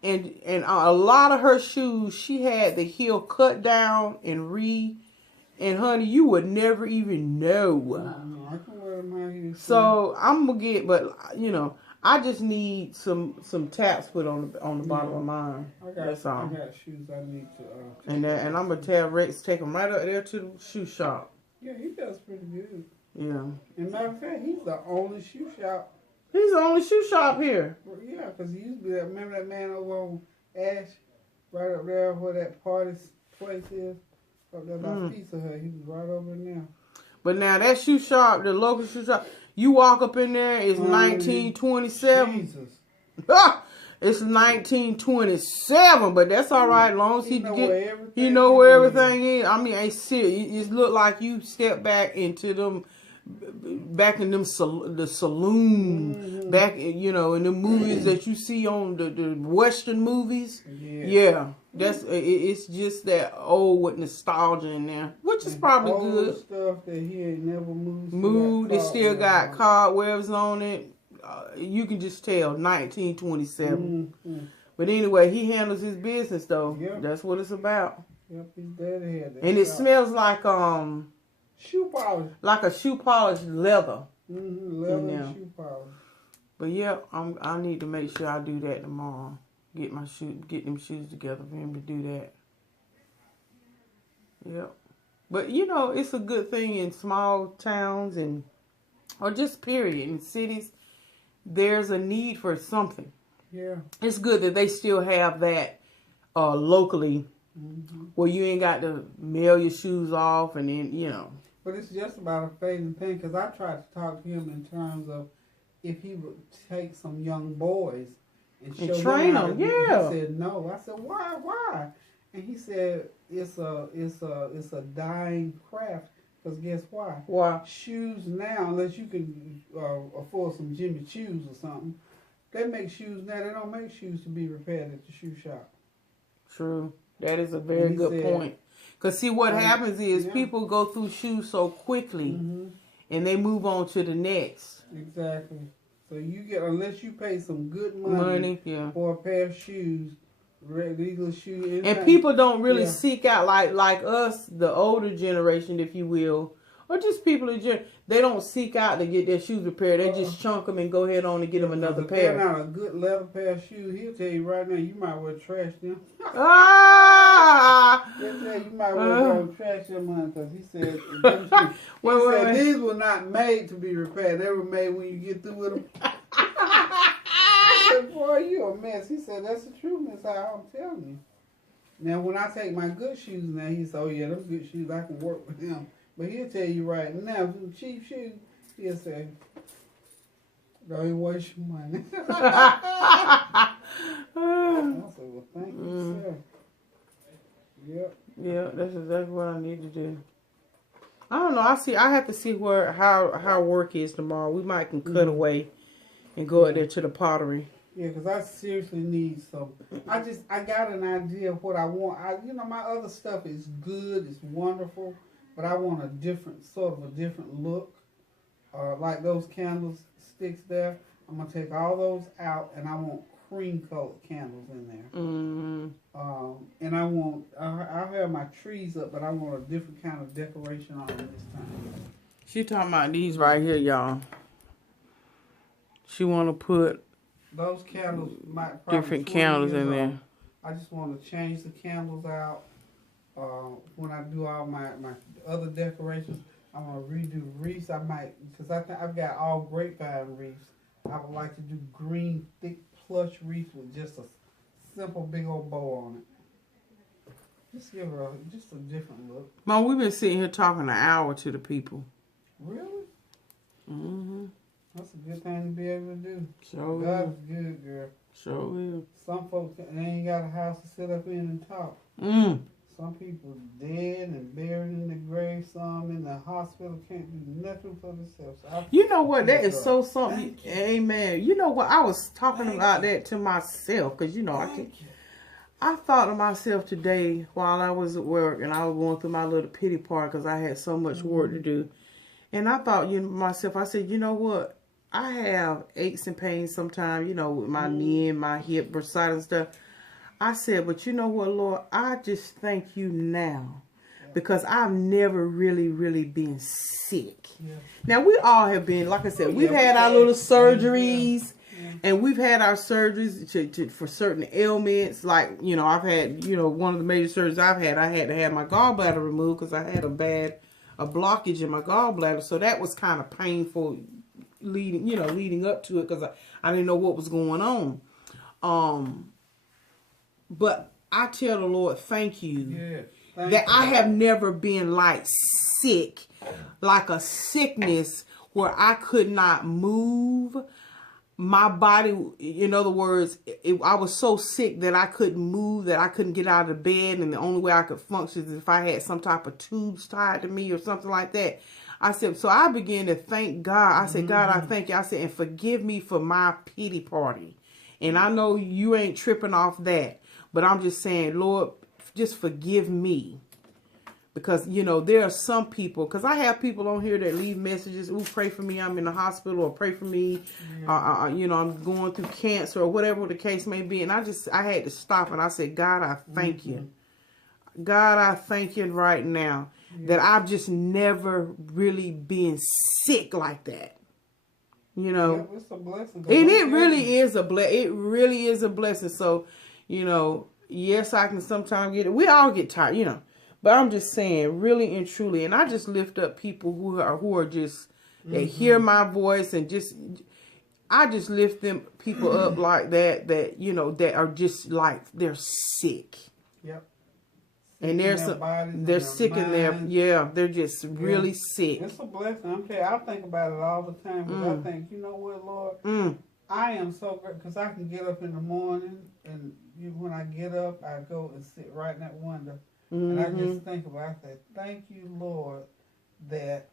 And a lot of her shoes, she had the heel cut down and honey, you would never even know. I can wear my heels. So I'm gonna get, but you know, I just need some taps put on the bottom of mine. That's all. I got shoes I need to. And I'm gonna tell Rex take them right up there to the shoe shop. Yeah, he does pretty good. Yeah. And matter of fact, he's the only shoe shop. He's the only shoe shop here. Well, yeah, because he used to be that. Remember that man over on Ash, right up there where that party place is. Up there by Pizza Hut. He was right over there. But now that shoe shop, the local shoe shop, you walk up in there, it's 1927. Jesus. It's 1927, but that's all right, as long as he know where everything is. I mean, ain't serious. It look like you step back into them, the saloon, back, you know, in the movies that you see on the Western movies. Yeah. That's it's just that old with nostalgia in there, which is probably good. Stuff that he ain't never moved. It still got cobwebs on it. You can just tell 1927. But anyway, he handles his business though. Yep. That's what it's about. Yep, his daddy had that. And it smells like shoe polish. Like a shoe polish leather. Leather and shoe polish. But yeah, I need to make sure I do that tomorrow. Get them shoes together for him to do that. Yep. But you know, it's a good thing in small towns or just period in cities. There's a need for something. Yeah. It's good that they still have that locally, where you ain't got to mail your shoes off and then, you know. But it's just about a fading thing, because I tried to talk to him in terms of if he would take some young boys and train them. Yeah. He said no. I said why? And he said it's a dying craft. Because guess why? Why? Shoes now, unless you can afford some Jimmy Choos or something, they make shoes now. They don't make shoes to be repaired at the shoe shop. True. That is a very good point. Because see, what happens is people go through shoes so quickly, and they move on to the next. Exactly. So you get, unless you pay some good money for a pair of shoes, regular shoes. And people don't really seek out, like us, the older generation, if you will, Or just people in general, they don't seek out to get their shoes repaired. They just chunk them and go ahead on and get them another pair. If they're not a good leather pair of shoes, he'll tell you right now, you might well trash them. Ah! He'll tell you might well go trash them, because he said, these were not made to be repaired. They were made when you get through with them. I said, boy, you a mess. He said, that's the truth, Miss Howell, I'm telling you. Now, when I take my good shoes now, he said, oh, yeah, them good shoes, I can work with them. But he'll tell you right now, if it's cheap shoes, he'll say, don't even waste your money. I said, well, thank you, sir. Yep. Yeah, that's exactly what I need to do. I don't know. I have to see how work is tomorrow. We might can cut away and go out there to the pottery. Yeah, because I seriously need some. I got an idea of what I want. My other stuff is good, it's wonderful, but I want a different look. Like those candlesticks there. I'm going to take all those out, and I want cream colored candles in there. Mm-hmm. And I'll have my trees up, but I want a different kind of decoration on them this time. She talking about these right here, y'all. She want to put those candles might probably different candles in there. I just want to change the candles out. When I do all my other decorations, I'm going to redo wreaths. I might, because I've got all grapevine wreaths. I would like to do green, thick, plush wreaths with just a simple, big old bow on it. Just give her just a different look. Mom, we've been sitting here talking an hour to the people. Really? Mm-hmm. That's a good thing to be able to do. Sure God's good, girl. Sure is. Some folks, they ain't got a house to sit up in and talk. Some people dead and buried in the grave. Some in the hospital can't do nothing for themselves. So you know what? That is so something. Amen. You know what? I was talking about that to myself because, I thought to myself today while I was at work and I was going through my little pity party because I had so much work to do. And I thought, myself, I said, you know what? I have aches and pains sometimes, with my knee and my hip, side and stuff. I said, but you know what, Lord? I just thank you now because I've never really, really been sick. Yeah. Now, we all have been, like I said, we've had our little surgeries and we've had our surgeries for certain ailments. Like, I've had, one of the major surgeries I had to have my gallbladder removed because I had a blockage in my gallbladder. So that was kind of painful leading up to it because I didn't know what was going on. But I tell the Lord, thank you that I have never been like sick, like a sickness where I could not move my body. In other words, I was so sick that I couldn't move, that I couldn't get out of bed. And the only way I could function is if I had some type of tubes tied to me or something like that. I said, so I began to thank God. I said, God, I thank you. I said, and forgive me for my pity party. And I know you ain't tripping off that. But I'm just saying, Lord, just forgive me. Because, there are some people, because I have people on here that leave messages, ooh, pray for me, I'm in the hospital, or pray for me, I'm going through cancer, or whatever the case may be. And I had to stop, and I said, God, I thank you. God, I thank you right now that I've just never really been sick like that. It's a blessing. And it really is a blessing. It really is a blessing. So, yes, I can sometimes get it. We all get tired, But I'm just saying, really and truly, and I just lift up people who are just, they hear my voice and I just lift people up like that, that are just like, they're sick. Yep. And they're sick in their, they're just really sick. It's a blessing. I'm telling you, I think about it all the time. Because I think, you know what, Lord? I am so grateful because I can get up in the morning, and when I get up, I go and sit right in that window. And I just think about it. I say, thank you, Lord, that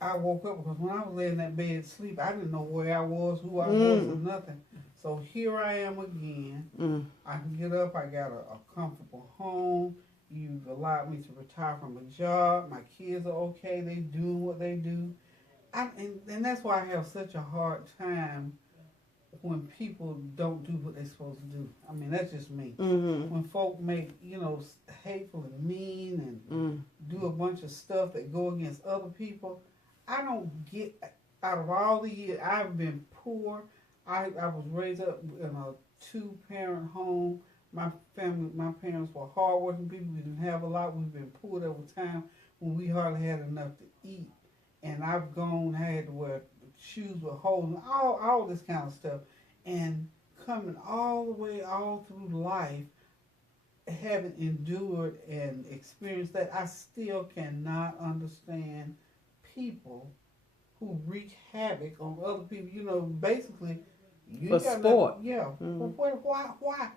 I woke up. Because when I was laying in that bed sleep, I didn't know where I was, who I was, or nothing. So here I am again. I can get up. I got a comfortable home. You've allowed me to retire from a job. My kids are okay. They doing what they do. And that's why I have such a hard time when people don't do what they're supposed to do. I mean, that's just me. Mm-hmm. When folk make, hateful and mean and do a bunch of stuff that go against other people, I don't get, out of all the years, I've been poor. I was raised up in a 2-parent home. My parents were hardworking people. We didn't have a lot. We've been poor over time when we hardly had enough to eat. And I've had to wear shoes with holes and all this kind of stuff. And coming all the way all through life, having endured and experienced that, I still cannot understand people who wreak havoc on other people. Basically, you for got sport. Yeah. Why?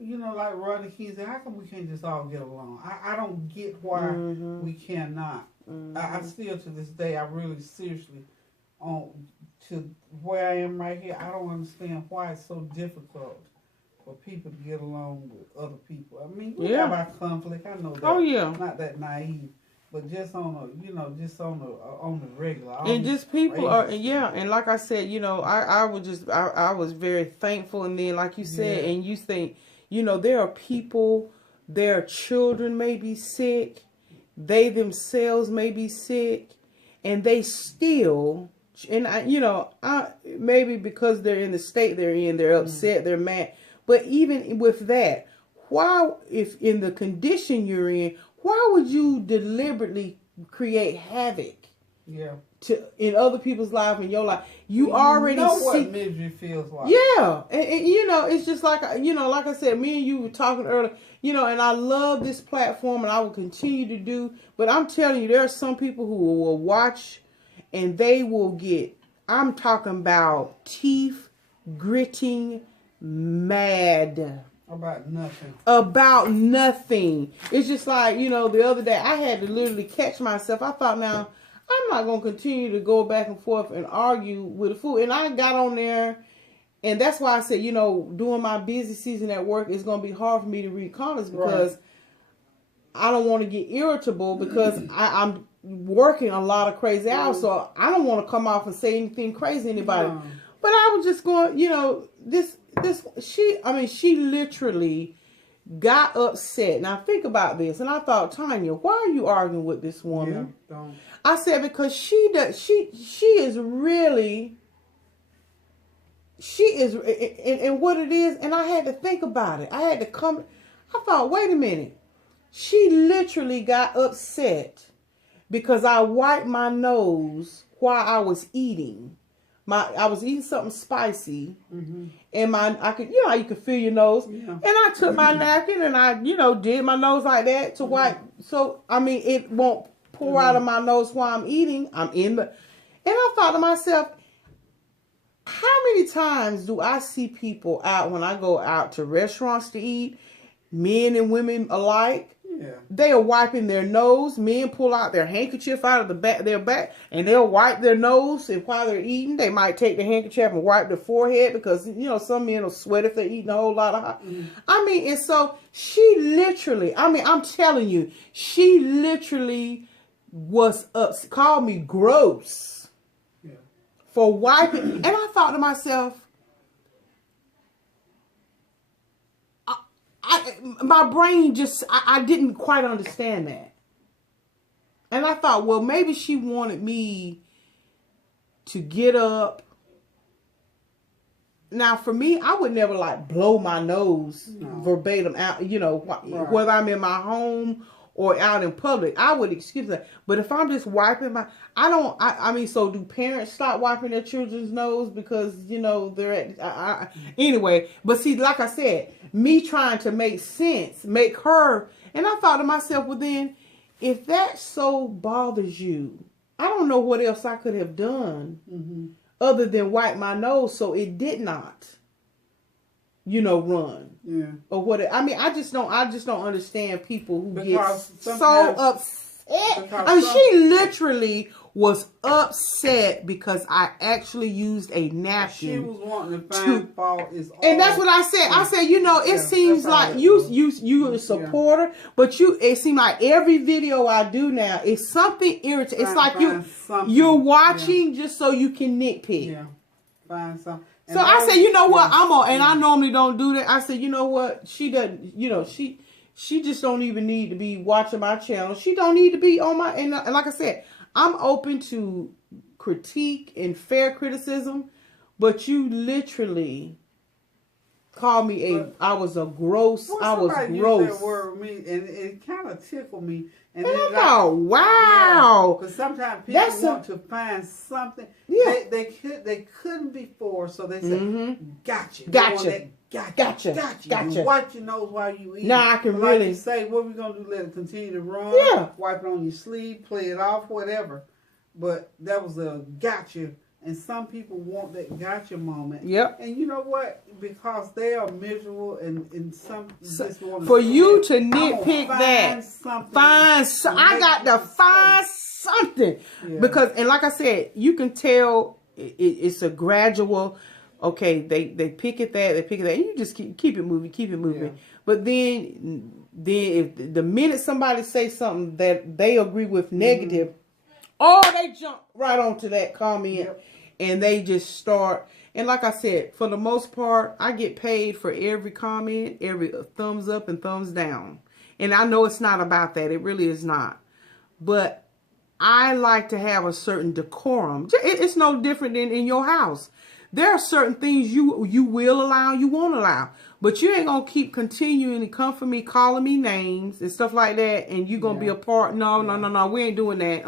Like Rodney King said, how come we can't just all get along? I don't get why we cannot. I still, to this day, I really seriously, to where I am right here, I don't understand why it's so difficult for people to get along with other people. I mean, we have our conflict. I know that. Oh, yeah. Not that naive, but just on the regular. And just people are, and like I said, I was very thankful, and then like you said, and you think, there are people, their children may be sick, they themselves may be sick, and they still, and I maybe because they're in the state they're in, they're upset, they're mad, but even with that, why, if in the condition you're in, why would you deliberately create havoc? Yeah. In other people's life, in your life, you already know what misery feels like. Yeah, and it's just like like I said, me and you were talking earlier, and I love this platform, and I will continue to do. But I'm telling you, there are some people who will watch, and they will get. I'm talking about teeth gritting, mad. About nothing. It's just like, the other day I had to literally catch myself. I thought, now, I'm not going to continue to go back and forth and argue with a fool. And I got on there, and that's why I said, during my busy season at work, it's going to be hard for me to read comments because I don't want to get irritable because I'm working a lot of crazy hours. So I don't want to come off and say anything crazy to anybody. No. But I was just going, she literally got upset. Now think about this, and I thought, Tonya, why are you arguing with this woman? Yeah, don't. I said because she is really, and what it is, and I had to think about it. I thought, wait a minute, she literally got upset because I wiped my nose while I was eating. I was eating something spicy, and I could, how you could feel your nose, and I took my napkin and I, did my nose like that to wipe. So it won't pour out of my nose while I'm eating. And I thought to myself, how many times do I see people out when I go out to restaurants to eat, men and women alike? Yeah. They are wiping their nose. Men pull out their handkerchief out of their back, and they'll wipe their nose. And while they're eating, they might take the handkerchief and wipe their forehead because some men will sweat if they're eating a whole lot of hot. And so she literally, I'm telling you, she literally was called me gross for wiping. And I thought to myself, my brain just, I didn't quite understand that. And I thought, well, maybe she wanted me to get up. Now, for me, I would never blow my nose verbatim out, whether I'm in my home or out in public. I would excuse that. But if I'm just wiping so do parents stop wiping their children's nose because, they're at, anyway. But see, like I said, me trying to make sense, make her, and I thought to myself, well then, if that so bothers you, I don't know what else I could have done other than wipe my nose so it did not, run. Yeah. Or what? I just don't understand people who get so upset. She literally was upset because I actually used a napkin. She was wanting to find fault. And that's what I said. I said, it seems like you a supporter, but it seems like every video I do now is something irritating. It's like you're watching just so you can nitpick. Yeah, find something. So I said, you know what? And I normally don't do that. I said, you know what? She doesn't, she just don't even need to be watching my channel. She don't need to be on my, and like I said, I'm open to critique and fair criticism, but you literally called me I was gross. Used that word with me, and it kind of tickled me. And then wow. Because sometimes people want to find something. Yeah. They couldn't before, so they say, gotcha. You wipe your nose while you eat. Now I can really you say, what we going to do? Let it continue to run? Yeah. Wipe it on your sleeve, play it off, whatever. But that was a gotcha. And some people want that gotcha moment. Yep. And you know what? Because they are miserable and some just want for you to nitpick that. I got to find something. Yeah. Because, and like I said, you can tell it's a gradual, okay, they pick at that, and you just keep it moving. Yeah. But then if the minute somebody says something that they agree with negative, they jump right onto that comment. Yep. And they just start. And like I said, for the most part, I get paid for every comment, every thumbs up and thumbs down. And I know it's not about that. It really is not. But I like to have a certain decorum. It's no different than in your house. There are certain things you will allow, you won't allow. But you ain't going to keep continuing to come for me, calling me names and stuff like that. And you're going to be a part. No. We ain't doing that.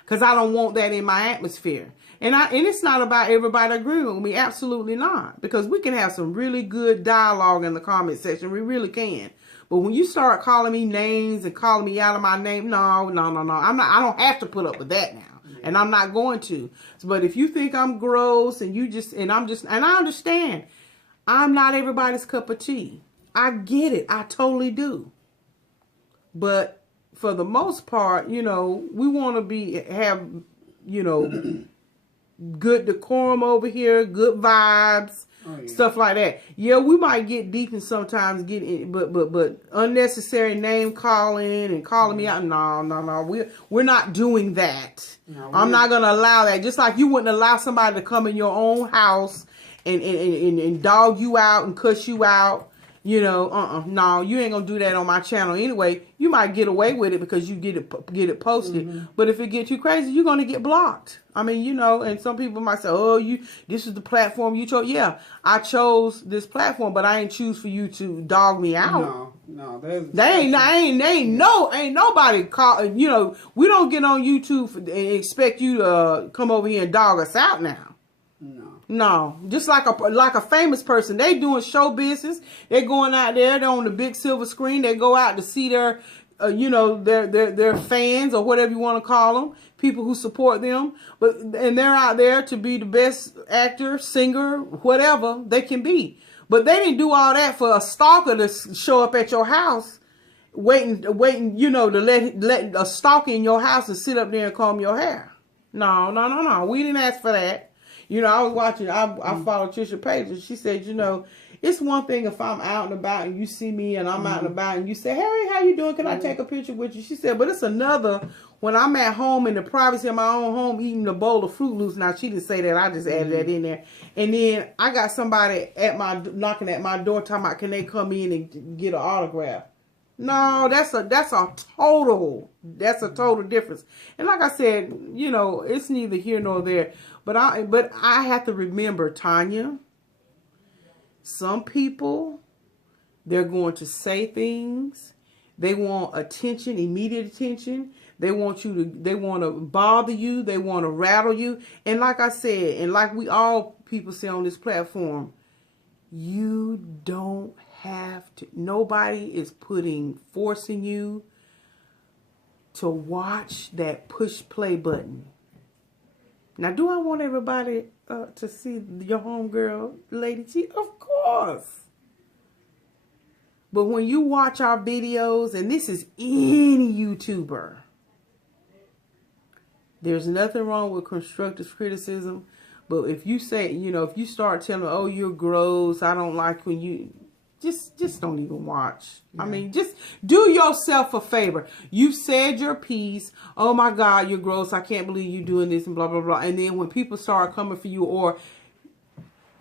Because I don't want that in my atmosphere. And it's not about everybody agreeing with me. Absolutely not. Because we can have some really good dialogue in the comment section. We really can. But when you start calling me names and calling me out of my name, no. I don't have to put up with that now. And I'm not going to. But if you think I'm gross and I understand, I'm not everybody's cup of tea. I get it. I totally do. But for the most part, we want to have good decorum over here, good vibes, stuff like that. Yeah, we might get deep and sometimes but unnecessary name calling and calling me out. No. We're not doing that. No, I'm not gonna allow that. Just like you wouldn't allow somebody to come in your own house and dog you out and cuss you out. No, you ain't gonna do that on my channel anyway. You might get away with it because you get it posted. But if it get too crazy, you're gonna get blocked. I mean, and some people might say, this is the platform you chose. Yeah, I chose this platform, but I ain't choose for you to dog me out. No, ain't nobody call. We don't get on YouTube and expect you to come over here and dog us out now. No, just like a famous person. They doing show business. They're going out there. They're on the big silver screen. They go out to see their, their fans or whatever you want to call them, people who support them. And they're out there to be the best actor, singer, whatever they can be. But they didn't do all that for a stalker to show up at your house, waiting, to let a stalker in your house and sit up there and comb your hair. No. We didn't ask for that. I was watching, I followed Trisha Page, and she said, it's one thing if I'm out and about and you see me and I'm out and about and you say, Harry, how you doing? Can I take a picture with you? She said, but it's another when I'm at home in the privacy of my own home eating a bowl of Fruit Loops. Now, she didn't say that. I just added that in there. And then I got somebody knocking at my door talking about, can they come in and get an autograph? No, that's a total difference. And like I said, it's neither here nor there. But I have to remember, Tonya, some people, they're going to say things. They want attention, immediate attention. They want to bother you. They want to rattle you. And like I said, and like we all people say on this platform, you don't have to. Nobody is forcing you to watch that push play button. Now, do I want everybody to see your homegirl, Lady T? Of course. But when you watch our videos, and this is any YouTuber, there's nothing wrong with constructive criticism. But if you say, if you start telling, you're gross, I don't like when you... Just don't even watch. Yeah. I mean, just do yourself a favor. You said your piece. Oh my God, you're gross. I can't believe you doing this and blah, blah, blah. And then when people start coming for you, or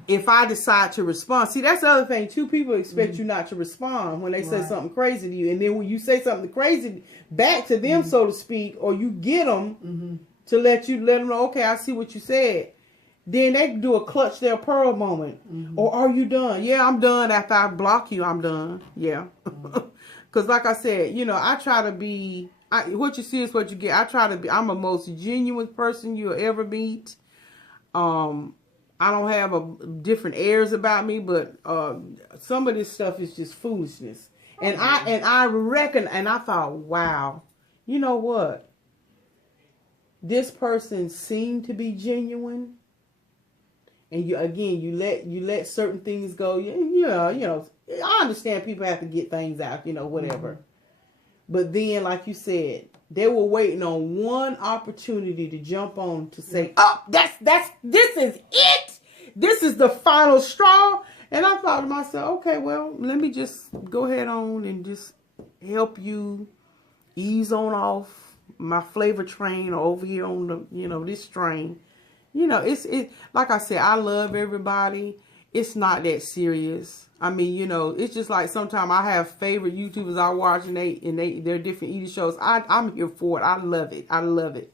if I decide to respond, see, that's the other thing too. People expect you not to respond when they say something crazy to you, and then when you say something crazy back to them, so to speak, or you get them to let them know, okay, I see what you said. Then they do a clutch their pearl moment, or are you done? Yeah, I'm done. After I block you, I'm done. Yeah, because like I said, you know, I try to be. What you see is what you get. I try to be. I'm the most genuine person you'll ever meet. I don't have different airs about me, but some of this stuff is just foolishness. And I reckon, and I thought, wow, you know what? This person seemed to be genuine, and you let certain things go. You know, I understand people have to get things out, you know, whatever. But then, like you said, they were waiting on one opportunity to jump on to say, "Oh, this is it. This is the final straw." And I thought to myself, okay, well, let me just go ahead on and just help you ease on off my flavor train over here on the, you know, this train. You know, it's like I said, I love everybody. It's not that serious. I mean, you know, it's just like sometimes I have favorite YouTubers I watch and they're different eating shows. I'm here for it. I love it. I love it.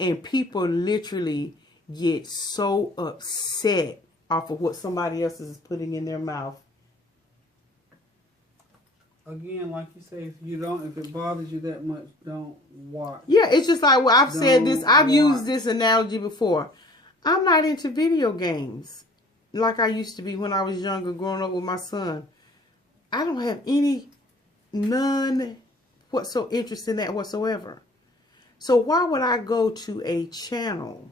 And people literally get so upset off of what somebody else is putting in their mouth. Again, like you say, if it bothers you that much, don't watch. Yeah, it's just like, well, I've used this analogy before. I'm not into video games like I used to be when I was younger, growing up with my son. I don't have none so interest in that whatsoever. So why would I go to a channel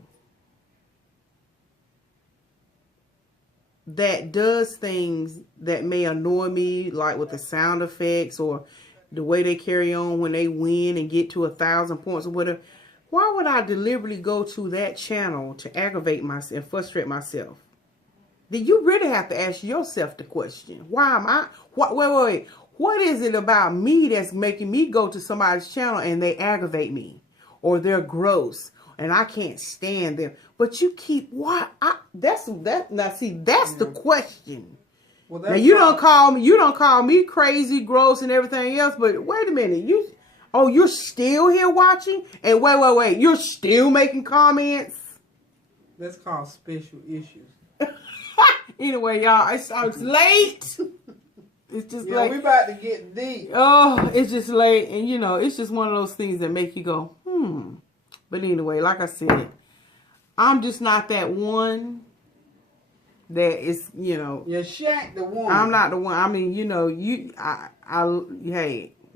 that does things that may annoy me, like with the sound effects or the way they carry on when they win and get to 1,000 points or whatever? Why would I deliberately go to that channel to aggravate myself and frustrate myself? Then you really have to ask yourself the question. Why am I? Wait. What is it about me that's making me go to somebody's channel and they aggravate me? Or they're gross and I can't stand them. But you keep that's the question. Well, now you don't call me crazy, gross, and everything else, but wait a minute. You're still here watching? And wait, you're still making comments? That's called special issues. Anyway, y'all, it's late. It's just late. We about to get deep. Oh, it's just late. And, you know, it's just one of those things that make you go, But anyway, like I said, I'm just not that one that is, you know. You're Shaq the one. I'm not the one. I mean, you know, hey,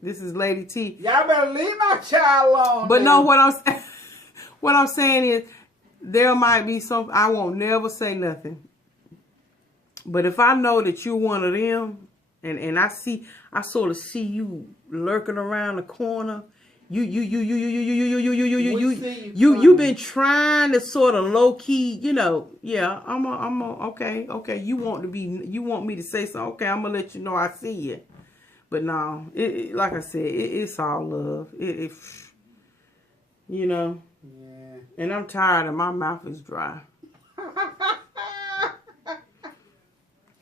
this is Lady T. Y'all better leave my child alone. But no, what I'm saying is, there might be some, I won't never say nothing. But if I know that you're one of them, and I sort of see you lurking around the corner, you've been trying to sort of low key, you know, yeah, okay. You want me to say something, okay, I'm gonna let you know I see you. But no, like I said, it's all love. You know. Yeah. And I'm tired and my mouth is dry.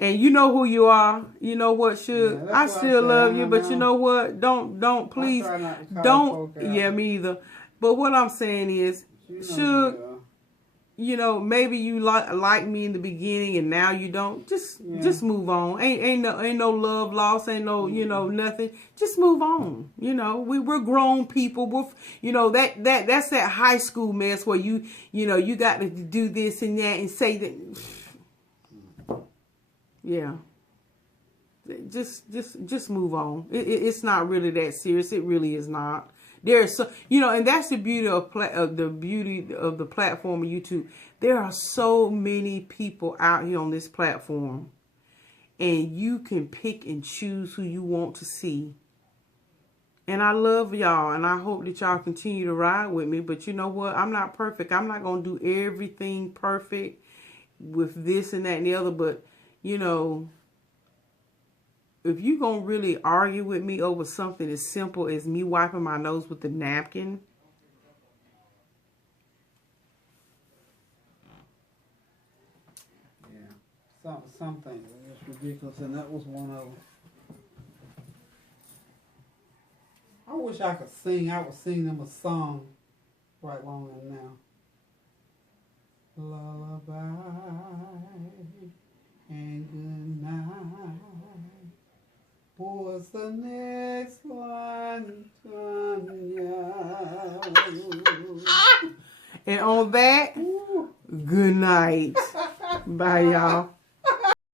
And you know who you are. You know what, Suge? I still love you, but you know what? Don't please, don't. Yeah, me either. But what I'm saying is, Suge, you know, maybe you like me in the beginning and now you don't. Just move on. Ain't no love lost. Ain't no, you know, nothing. Just move on. You know, we're grown people. You know, that's that high school mess where you know, you got to do this and that and say that. Yeah. Just move on. It's not really that serious. It really is not. There's so, you know, and that's the beauty of the platform of YouTube. There are so many people out here on this platform, and you can pick and choose who you want to see. And I love y'all, and I hope that y'all continue to ride with me. But you know what? I'm not perfect. I'm not gonna do everything perfect with this and that and the other. But you know, if you're going to really argue with me over something as simple as me wiping my nose with a napkin, Some things are just ridiculous, and that was one of them. I wish I could sing. I would sing them a song right along in now. Lullaby and good night. What's the next one, Tonya? And on that, good night. Bye, y'all.